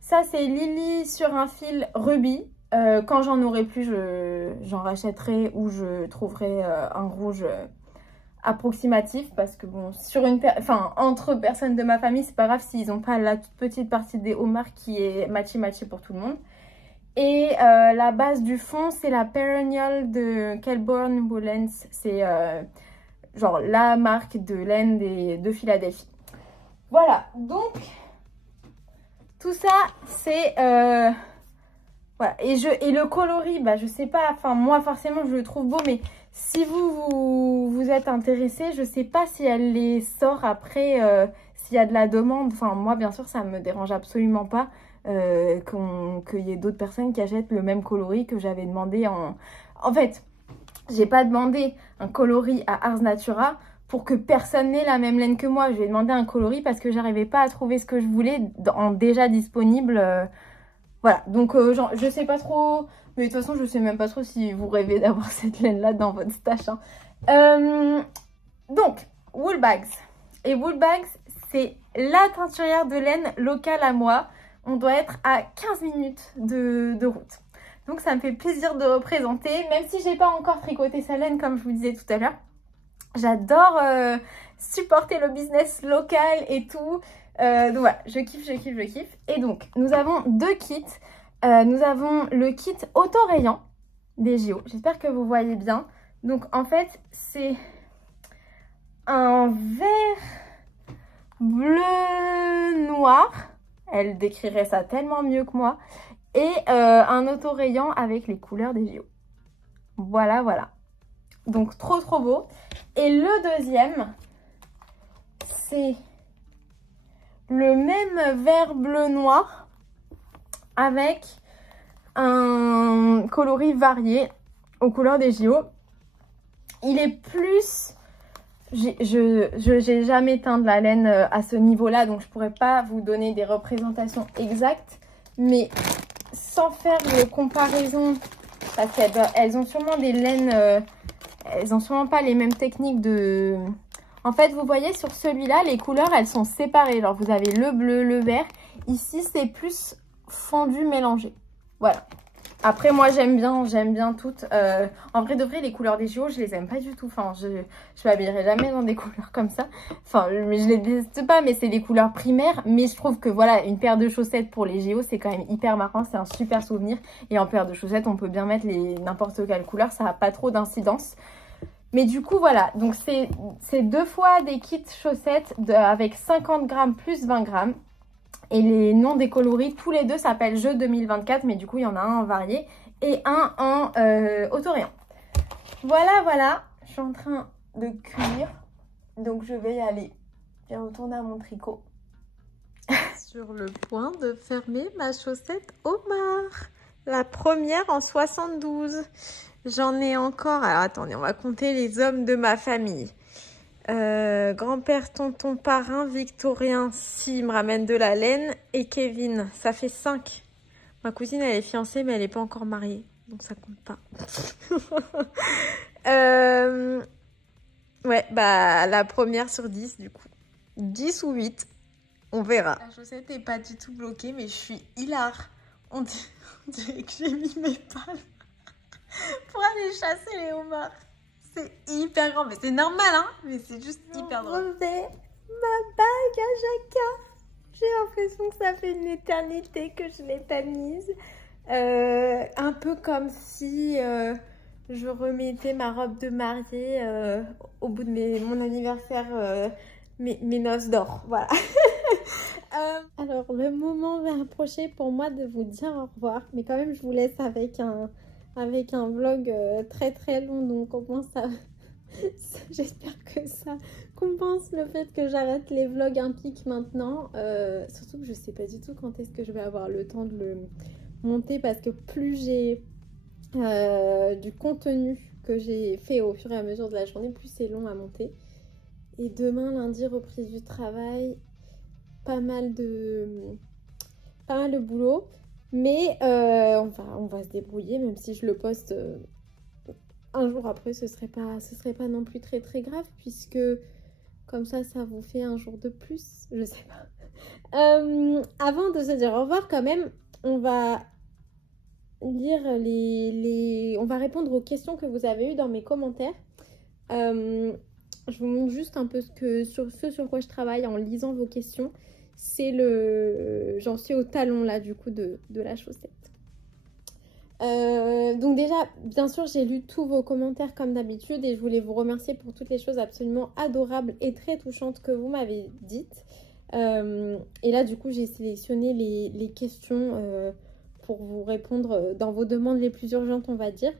Ça, c'est Lily sur un fil rubis. Quand j'en aurai plus, j'en rachèterai ou je trouverai un rouge approximatif. Parce que bon, entre personnes de ma famille, c'est pas grave s'ils n'ont pas la toute petite partie des homards qui est matchy pour tout le monde. Et la base du fond, c'est la Perennial de Kelbourne Woolens. C'est genre la marque de laine de Philadelphie. Voilà, donc tout ça c'est voilà. Et le coloris, bah je sais pas, enfin moi forcément je le trouve beau, mais si vous êtes intéressé, je sais pas si elle les sort après, s'il y a de la demande. Enfin moi bien sûr ça me dérange absolument pas qu'il y ait d'autres personnes qui achètent le même coloris que j'avais demandé en fait, j'ai pas demandé un coloris à Ars Natura pour que personne n'ait la même laine que moi. Je vais demander un coloris parce que j'arrivais pas à trouver ce que je voulais en déjà disponible. Voilà, donc je sais pas trop, mais de toute façon je sais même pas trop si vous rêvez d'avoir cette laine là dans votre stash. Hein. Donc, Woolbags. Et Woolbags, c'est la teinturière de laine locale à moi. On doit être à 15 minutes de route. Donc ça me fait plaisir de représenter, même si j'ai pas encore tricoté sa laine comme je vous disais tout à l'heure. J'adore supporter le business local et tout. Donc voilà, je kiffe. Et donc, nous avons deux kits. Nous avons le kit auto-rayant des JO. J'espère que vous voyez bien. Donc en fait, c'est un vert bleu noir. Elle décrirait ça tellement mieux que moi. Et un auto-rayant avec les couleurs des JO. Voilà. Donc trop beau. Et le deuxième, c'est le même vert bleu noir avec un coloris varié aux couleurs des JO. Il est plus... J'ai jamais teint de la laine à ce niveau-là, donc je pourrais pas vous donner des représentations exactes. Mais sans faire de comparaison, parce qu'elles ont sûrement des laines... elles ont sûrement pas les mêmes techniques de... En fait, vous voyez sur celui-là, les couleurs, elles sont séparées. Alors, vous avez le bleu, le vert. Ici, c'est plus fondu, mélangé. Voilà. Après, moi, j'aime bien toutes. En vrai de vrai, les couleurs des JO, je les aime pas du tout. Enfin, je m'habillerai jamais dans des couleurs comme ça. Enfin, je les déteste pas, mais c'est des couleurs primaires. Mais je trouve que, voilà, une paire de chaussettes pour les JO, c'est quand même hyper marrant. C'est un super souvenir. Et en paire de chaussettes, on peut bien mettre n'importe quelle couleur. Ça n'a pas trop d'incidence. Mais du coup, voilà. Donc, c'est deux fois des kits chaussettes avec 50 grammes plus 20 grammes. Et les noms des coloris, tous les deux s'appellent Jeux 2024, mais du coup, il y en a un en varié et un en auto-rayant. Voilà. Je suis en train de cuire, donc je vais y aller. Je vais retourner à mon tricot. Sur le point de fermer ma chaussette Omar. La première en 72. J'en ai encore... Alors, attendez, on va compter les hommes de ma famille. Grand-père, tonton, parrain, Victorien, si me ramène de la laine, et Kevin, ça fait 5. Ma cousine elle est fiancée mais elle n'est pas encore mariée, donc ça compte pas. Ouais, bah la première sur 10 du coup. 10 ou 8, on verra. La chaussette est pas du tout bloquée mais je suis hilar. On dirait que j'ai mis mes palmes pour aller chasser les homards. C'est hyper grand, mais c'est normal, hein. Mais c'est juste hyper drôle. Je refais ma bague à Jacquard. J'ai l'impression que ça fait une éternité que je l'ai pas mise. Un peu comme si je remettais ma robe de mariée au bout de mon anniversaire, mes noces d'or. Voilà. Alors, le moment va approcher pour moi de vous dire au revoir. Mais quand même, je vous laisse avec un vlog très long, donc on commence J'espère que ça compense le fait que j'arrête les vlogs impiques maintenant. Surtout que je sais pas du tout quand est-ce que je vais avoir le temps de le monter parce que plus j'ai du contenu que j'ai fait au fur et à mesure de la journée, plus c'est long à monter. Et demain, lundi, reprise du travail, pas mal de boulot. Mais on va se débrouiller, même si je le poste un jour après, ce serait pas non plus très très grave, puisque comme ça vous fait un jour de plus, je sais pas. Avant de se dire au revoir quand même, on va lire on va répondre aux questions que vous avez eues dans mes commentaires. Je vous montre juste un peu ce sur quoi je travaille en lisant vos questions. C'est j'en suis au talon là du coup de la chaussette. Donc déjà, bien sûr, j'ai lu tous vos commentaires comme d'habitude et je voulais vous remercier pour toutes les choses absolument adorables et très touchantes que vous m'avez dites. Et là, du coup, j'ai sélectionné les questions pour vous répondre dans vos demandes les plus urgentes, on va dire.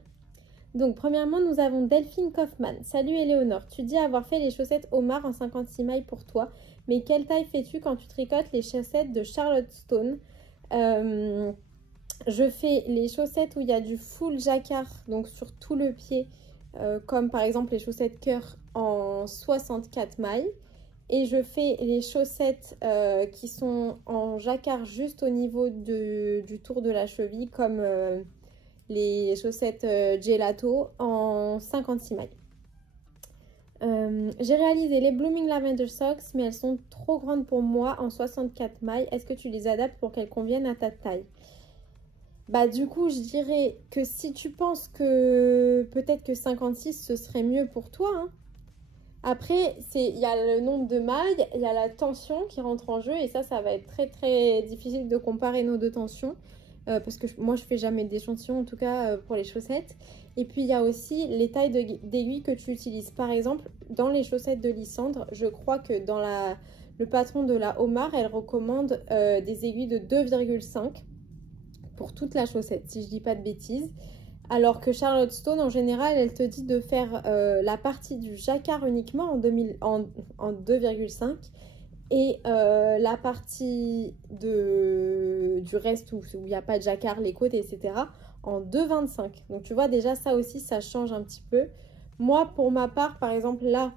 Donc, premièrement, nous avons Delphine Kaufmann. Salut Éléonore, tu dis avoir fait les chaussettes Omar en 56 mailles pour toi, mais quelle taille fais-tu quand tu tricotes les chaussettes de Charlotte Stone? Je fais les chaussettes où il y a du full jacquard, donc sur tout le pied, comme par exemple les chaussettes cœur en 64 mailles. Et je fais les chaussettes qui sont en jacquard juste au niveau du tour de la cheville, comme les chaussettes gelato en 56 mailles. J'ai réalisé les Blooming Lavender Socks, mais elles sont trop grandes pour moi en 64 mailles. Est-ce que tu les adaptes pour qu'elles conviennent à ta taille? Bah du coup, je dirais que si tu penses que peut-être que 56 ce serait mieux pour toi, hein. Après, il y a le nombre de mailles, il y a la tension qui rentre en jeu et ça va être très très difficile de comparer nos deux tensions parce que moi je fais jamais d'échantillon en tout cas pour les chaussettes. Et puis il y a aussi les tailles d'aiguilles que tu utilises. Par exemple, dans les chaussettes de Lysandre, je crois que dans le patron de la Omar, elle recommande des aiguilles de 2,5 pour toute la chaussette, si je dis pas de bêtises. Alors que Charlotte Stone, en général, elle te dit de faire la partie du jacquard uniquement en 2,5 et la partie du reste où il n'y a pas de jacquard, les côtes, etc. en 2,25. Donc tu vois, déjà ça aussi, ça change un petit peu. Moi, pour ma part, par exemple, là,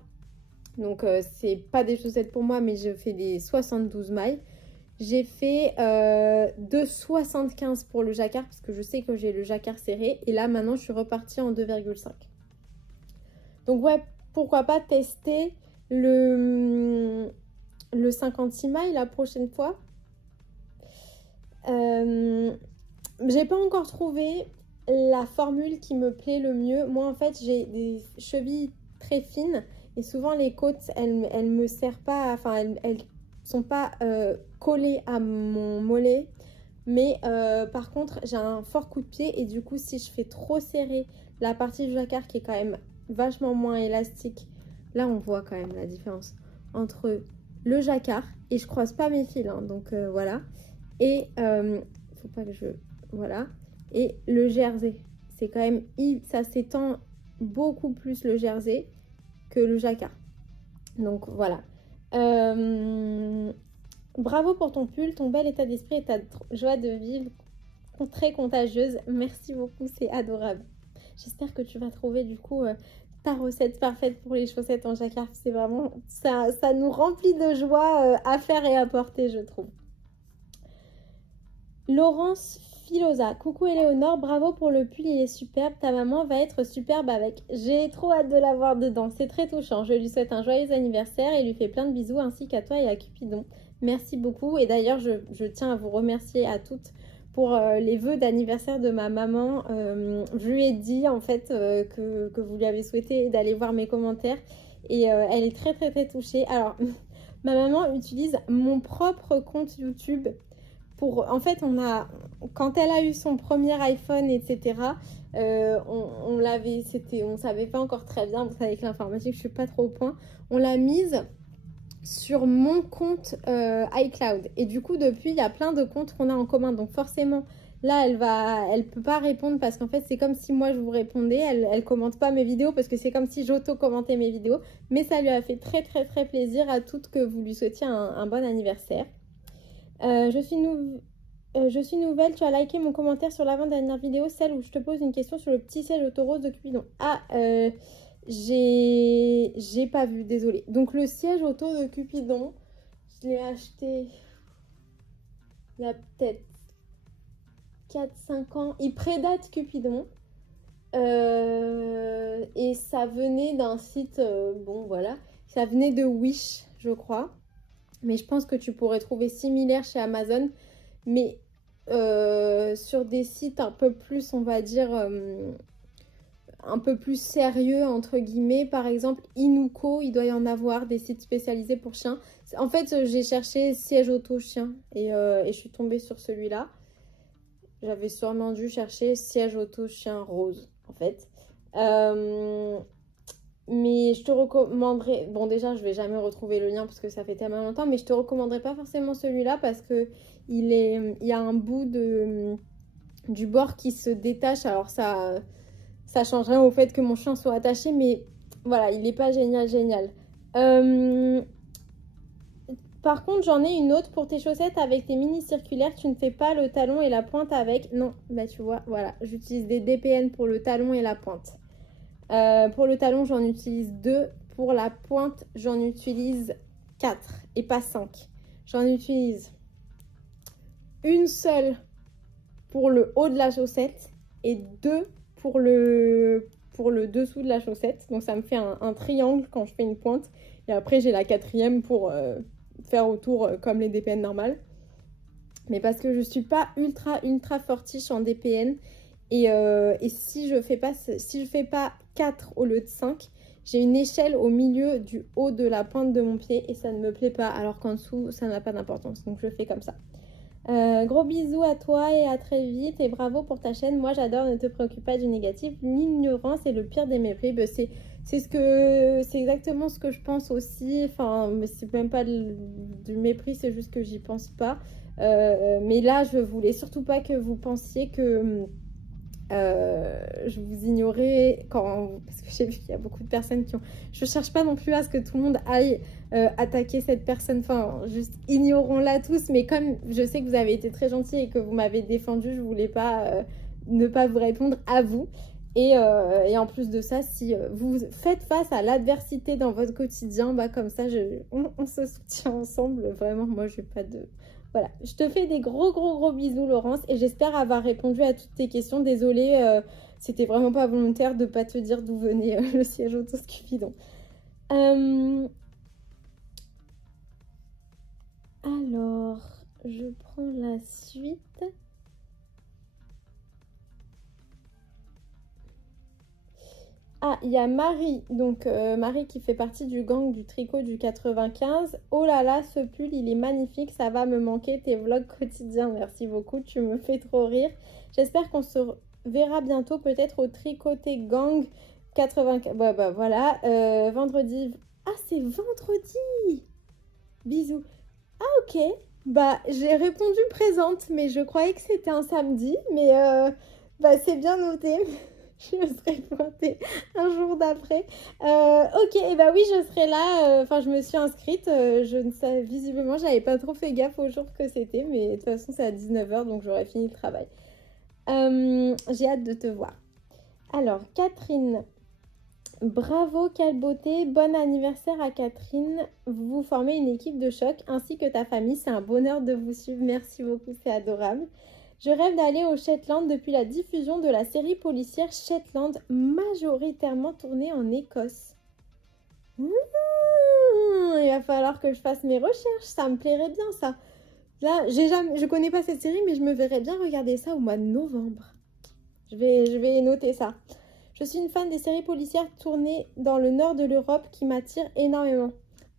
donc c'est pas des chaussettes pour moi, mais je fais des 72 mailles. J'ai fait 2,75 pour le jacquard parce que je sais que j'ai le jacquard serré. Et là, maintenant, je suis repartie en 2,5. Donc, ouais, pourquoi pas tester le 56 mailles la prochaine fois. J'ai pas encore trouvé la formule qui me plaît le mieux. Moi, en fait, j'ai des chevilles très fines. Et souvent, les côtes, elles me serrent pas... Enfin, elles sont pas collées à mon mollet, mais par contre j'ai un fort coup de pied et du coup si je fais trop serrer la partie du jacquard qui est quand même vachement moins élastique, là on voit quand même la différence entre le jacquard et je croise pas mes fils hein, donc voilà, et faut pas que voilà, et le jersey, c'est quand même, ça s'étend beaucoup plus le jersey que le jacquard, donc voilà. Bravo pour ton pull, ton bel état d'esprit et ta joie de vivre très contagieuse. Merci beaucoup, c'est adorable. J'espère que tu vas trouver du coup ta recette parfaite pour les chaussettes en jacquard. C'est vraiment, ça nous remplit de joie à faire et à porter, je trouve. Laurence Filosa, coucou Éléonore, bravo pour le pull, il est superbe, ta maman va être superbe avec. J'ai trop hâte de la voir dedans, c'est très touchant. Je lui souhaite un joyeux anniversaire et lui fais plein de bisous ainsi qu'à toi et à Cupidon. Merci beaucoup et d'ailleurs je tiens à vous remercier à toutes pour les vœux d'anniversaire de ma maman. Je lui ai dit en fait que vous lui avez souhaité d'aller voir mes commentaires et elle est très très très touchée. Alors ma maman utilise mon propre compte YouTube. En fait, quand elle a eu son premier iPhone, etc., on savait pas encore très bien, vous savez avec l'informatique, je suis pas trop au point, on l'a mise sur mon compte iCloud. Et du coup, depuis, il y a plein de comptes qu'on a en commun. Donc forcément, Là, elle peut pas répondre parce qu'en fait, c'est comme si moi je vous répondais. Elle commente pas mes vidéos parce que c'est comme si j'auto-commentais mes vidéos. Mais ça lui a fait très très très plaisir à toutes que vous lui souhaitiez un bon anniversaire. Je suis nouvelle, tu as liké mon commentaire sur l'avant-dernière vidéo, celle où je te pose une question sur le petit siège auto-rose de Cupidon. Ah, j'ai pas vu, désolée. Donc le siège auto de Cupidon, je l'ai acheté il y a peut-être 4-5 ans. Il prédate Cupidon. Et ça venait d'un site, bon voilà, ça venait de Wish, je crois. Mais je pense que tu pourrais trouver similaire chez Amazon. Mais sur des sites un peu plus, on va dire, un peu plus sérieux, entre guillemets. Par exemple, Inuko, il doit y en avoir des sites spécialisés pour chiens. En fait, j'ai cherché siège auto chien et je suis tombée sur celui-là. J'avais sûrement dû chercher siège auto chien rose, en fait. Mais je te recommanderais... Bon, déjà, je vais jamais retrouver le lien parce que ça fait tellement longtemps. Mais je te recommanderais pas forcément celui-là parce que il y a un bout du bord qui se détache. Alors, ça change rien au fait que mon chien soit attaché. Mais voilà, il n'est pas génial. Par contre, j'en ai une autre pour tes chaussettes avec tes mini circulaires. Tu ne fais pas le talon et la pointe avec. Non, bah tu vois, voilà. J'utilise des DPN pour le talon et la pointe. Pour le talon, j'en utilise 2. Pour la pointe, j'en utilise 4 et pas 5. J'en utilise une seule pour le haut de la chaussette et 2 pour le dessous de la chaussette. Donc ça me fait un triangle quand je fais une pointe. Et après, j'ai la 4e pour faire autour comme les DPN normales. Mais parce que je suis pas ultra fortiche en DPN. Et si je fais pas 4 au lieu de 5, j'ai une échelle au milieu du haut de la pointe de mon pied et ça ne me plaît pas, alors qu'en dessous ça n'a pas d'importance, donc je fais comme ça. Gros bisous à toi et à très vite et bravo pour ta chaîne. Moi j'adore, ne te préoccupe pas du négatif, l'ignorance est le pire des mépris. Ben, c'est exactement ce que je pense aussi. Enfin, mais c'est même pas du mépris, c'est juste que j'y pense pas. Mais là je voulais surtout pas que vous pensiez que je vous ignorais parce que j'ai vu qu'il y a beaucoup de personnes qui ont... Je cherche pas non plus à ce que tout le monde aille attaquer cette personne, enfin juste ignorons-la tous, mais comme je sais que vous avez été très gentils et que vous m'avez défendu, je voulais pas ne pas vous répondre à vous. Et en plus de ça, si vous faites face à l'adversité dans votre quotidien, bah comme ça on se soutient ensemble. Vraiment, moi je n'ai pas de... Voilà, je te fais des gros bisous Laurence et j'espère avoir répondu à toutes tes questions. Désolée, c'était vraiment pas volontaire de pas te dire d'où venait le siège auto Cupidon. Alors, je prends la suite. Ah, il y a Marie, donc Marie qui fait partie du gang du tricot du 95. Oh là là, ce pull, il est magnifique, ça va me manquer tes vlogs quotidiens. Merci beaucoup, tu me fais trop rire. J'espère qu'on se verra bientôt, peut-être au Tricoté Gang 95. Bah voilà, vendredi. Ah, c'est vendredi! Bisous. Ah, ok. Bah, j'ai répondu présente, mais je croyais que c'était un samedi. Mais bah, c'est bien noté. Je me serais pointée un jour d'après. Ok, et bah oui, je serai là. Enfin, je me suis inscrite. Je ne sais, visiblement, j'avais pas trop fait gaffe au jour que c'était. Mais de toute façon, c'est à 19 h, donc j'aurai fini le travail. J'ai hâte de te voir. Alors, Catherine. Bravo, quelle beauté. Bon anniversaire à Catherine. Vous formez une équipe de choc ainsi que ta famille. C'est un bonheur de vous suivre. Merci beaucoup, c'est adorable. Je rêve d'aller au Shetland depuis la diffusion de la série policière Shetland, majoritairement tournée en Écosse. Il va falloir que je fasse mes recherches, ça me plairait bien ça. Là, je connais pas cette série, mais je me verrais bien regarder ça au mois de novembre. Je vais noter ça. Je suis une fan des séries policières tournées dans le nord de l'Europe qui m'attirent énormément.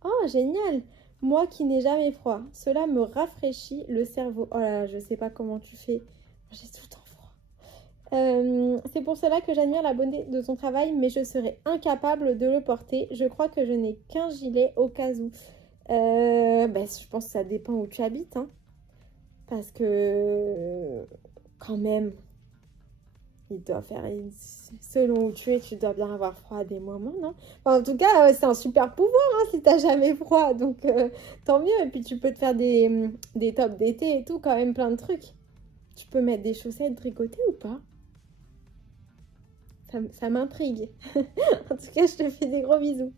Oh, génial! Moi qui n'ai jamais froid, cela me rafraîchit le cerveau. Oh là là, je sais pas comment tu fais. J'ai tout le temps froid. C'est pour cela que j'admire la beauté de ton travail, mais je serais incapable de le porter. Je crois que je n'ai qu'un gilet au cas où. Je pense que ça dépend où tu habites. Hein. Parce que quand même, il doit faire... Selon où tu es, tu dois bien avoir froid à des moments, non? Enfin, en tout cas, c'est un super pouvoir, hein, si t'as jamais froid. Donc, tant mieux. Et puis, tu peux te faire des tops d'été et tout, quand même, plein de trucs. Tu peux mettre des chaussettes tricotées ou pas? Ça m'intrigue. En tout cas, je te fais des gros bisous.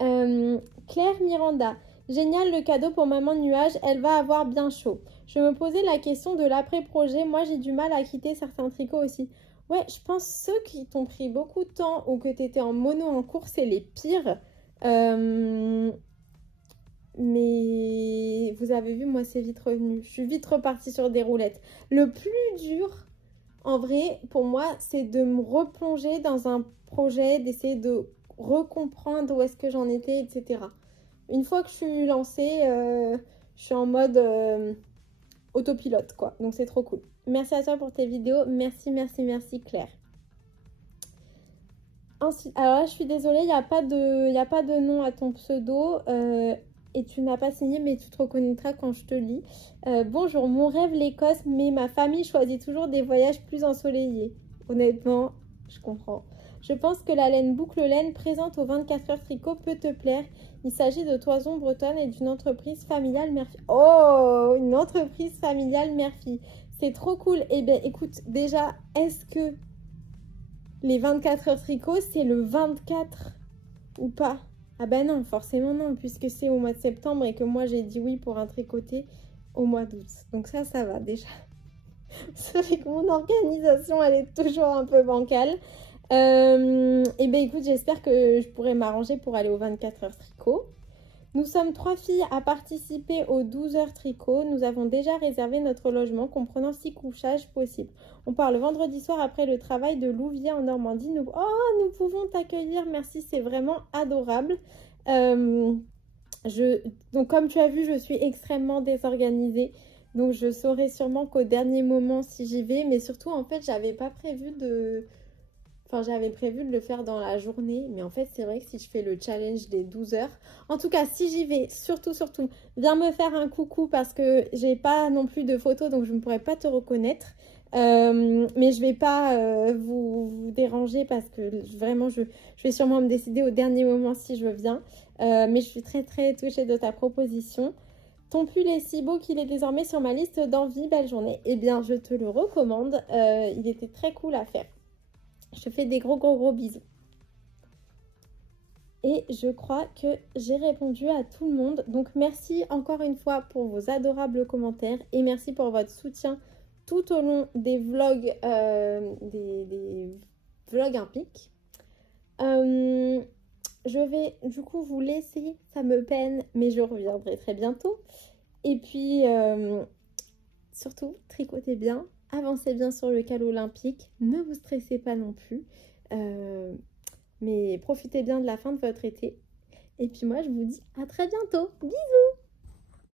Claire Miranda. Génial le cadeau pour maman nuage, elle va avoir bien chaud. Je me posais la question de l'après-projet. Moi, j'ai du mal à quitter certains tricots aussi. Ouais, je pense ceux qui t'ont pris beaucoup de temps ou que tu étais en mono en cours, c'est les pires. Mais vous avez vu, moi, c'est vite revenu. Je suis vite repartie sur des roulettes. Le plus dur, en vrai, pour moi, c'est de me replonger dans un projet, d'essayer de recomprendre où est-ce que j'en étais, etc. Une fois que je suis lancée, je suis en mode autopilote, quoi. Donc, c'est trop cool. Merci à toi pour tes vidéos. Merci, merci, merci, Claire. Ensuite, alors là, je suis désolée, il n'y a pas de nom à ton pseudo. Et tu n'as pas signé, mais tu te reconnaîtras quand je te lis. Bonjour, mon rêve l'Écosse, mais ma famille choisit toujours des voyages plus ensoleillés. Honnêtement, je comprends. Je pense que la laine boucle laine présente au 24 heures tricot peut te plaire. Il s'agit de Toison Bretonne et d'une entreprise familiale mère-fille. Oh, une entreprise familiale mère-fille. C'est trop cool. Eh bien, écoute, déjà, est-ce que les 24 heures tricot, c'est le 24 ou pas? Ah ben non, forcément non, puisque c'est au mois de septembre et que moi j'ai dit oui pour un tricoté au mois d'août. Donc ça va déjà. Vous savez que mon organisation, elle est toujours un peu bancale. Et ben écoute, j'espère que je pourrai m'arranger pour aller aux 24 heures tricot. Nous sommes 3 filles à participer aux 12 heures tricot. Nous avons déjà réservé notre logement, comprenant 6 couchages possibles. On part le vendredi soir après le travail de Louviers en Normandie. Nous pouvons t'accueillir. Merci, c'est vraiment adorable. Donc comme tu as vu, je suis extrêmement désorganisée. Donc je saurai sûrement qu'au dernier moment si j'y vais. Mais surtout, en fait, j'avais prévu de le faire dans la journée. Mais en fait, c'est vrai que si je fais le challenge des 12 heures... En tout cas, si j'y vais, surtout, viens me faire un coucou parce que j'ai pas non plus de photos, donc je ne pourrai pas te reconnaître. Mais je vais pas vous déranger parce que vraiment, je vais sûrement me décider au dernier moment si je viens. Mais je suis très, très touchée de ta proposition. Ton pull est si beau qu'il est désormais sur ma liste d'envie. Belle journée. Eh bien, je te le recommande. Il était très cool à faire. Je te fais des gros bisous. Et je crois que j'ai répondu à tout le monde. Donc merci encore une fois pour vos adorables commentaires. Et merci pour votre soutien tout au long des vlogs, des vlogs impiques. Je vais du coup vous laisser. Ça me peine, mais je reviendrai très bientôt. Et puis, surtout, tricotez bien. Avancez bien sur le cal olympique, ne vous stressez pas non plus, mais profitez bien de la fin de votre été. Et puis moi, je vous dis à très bientôt. Bisous!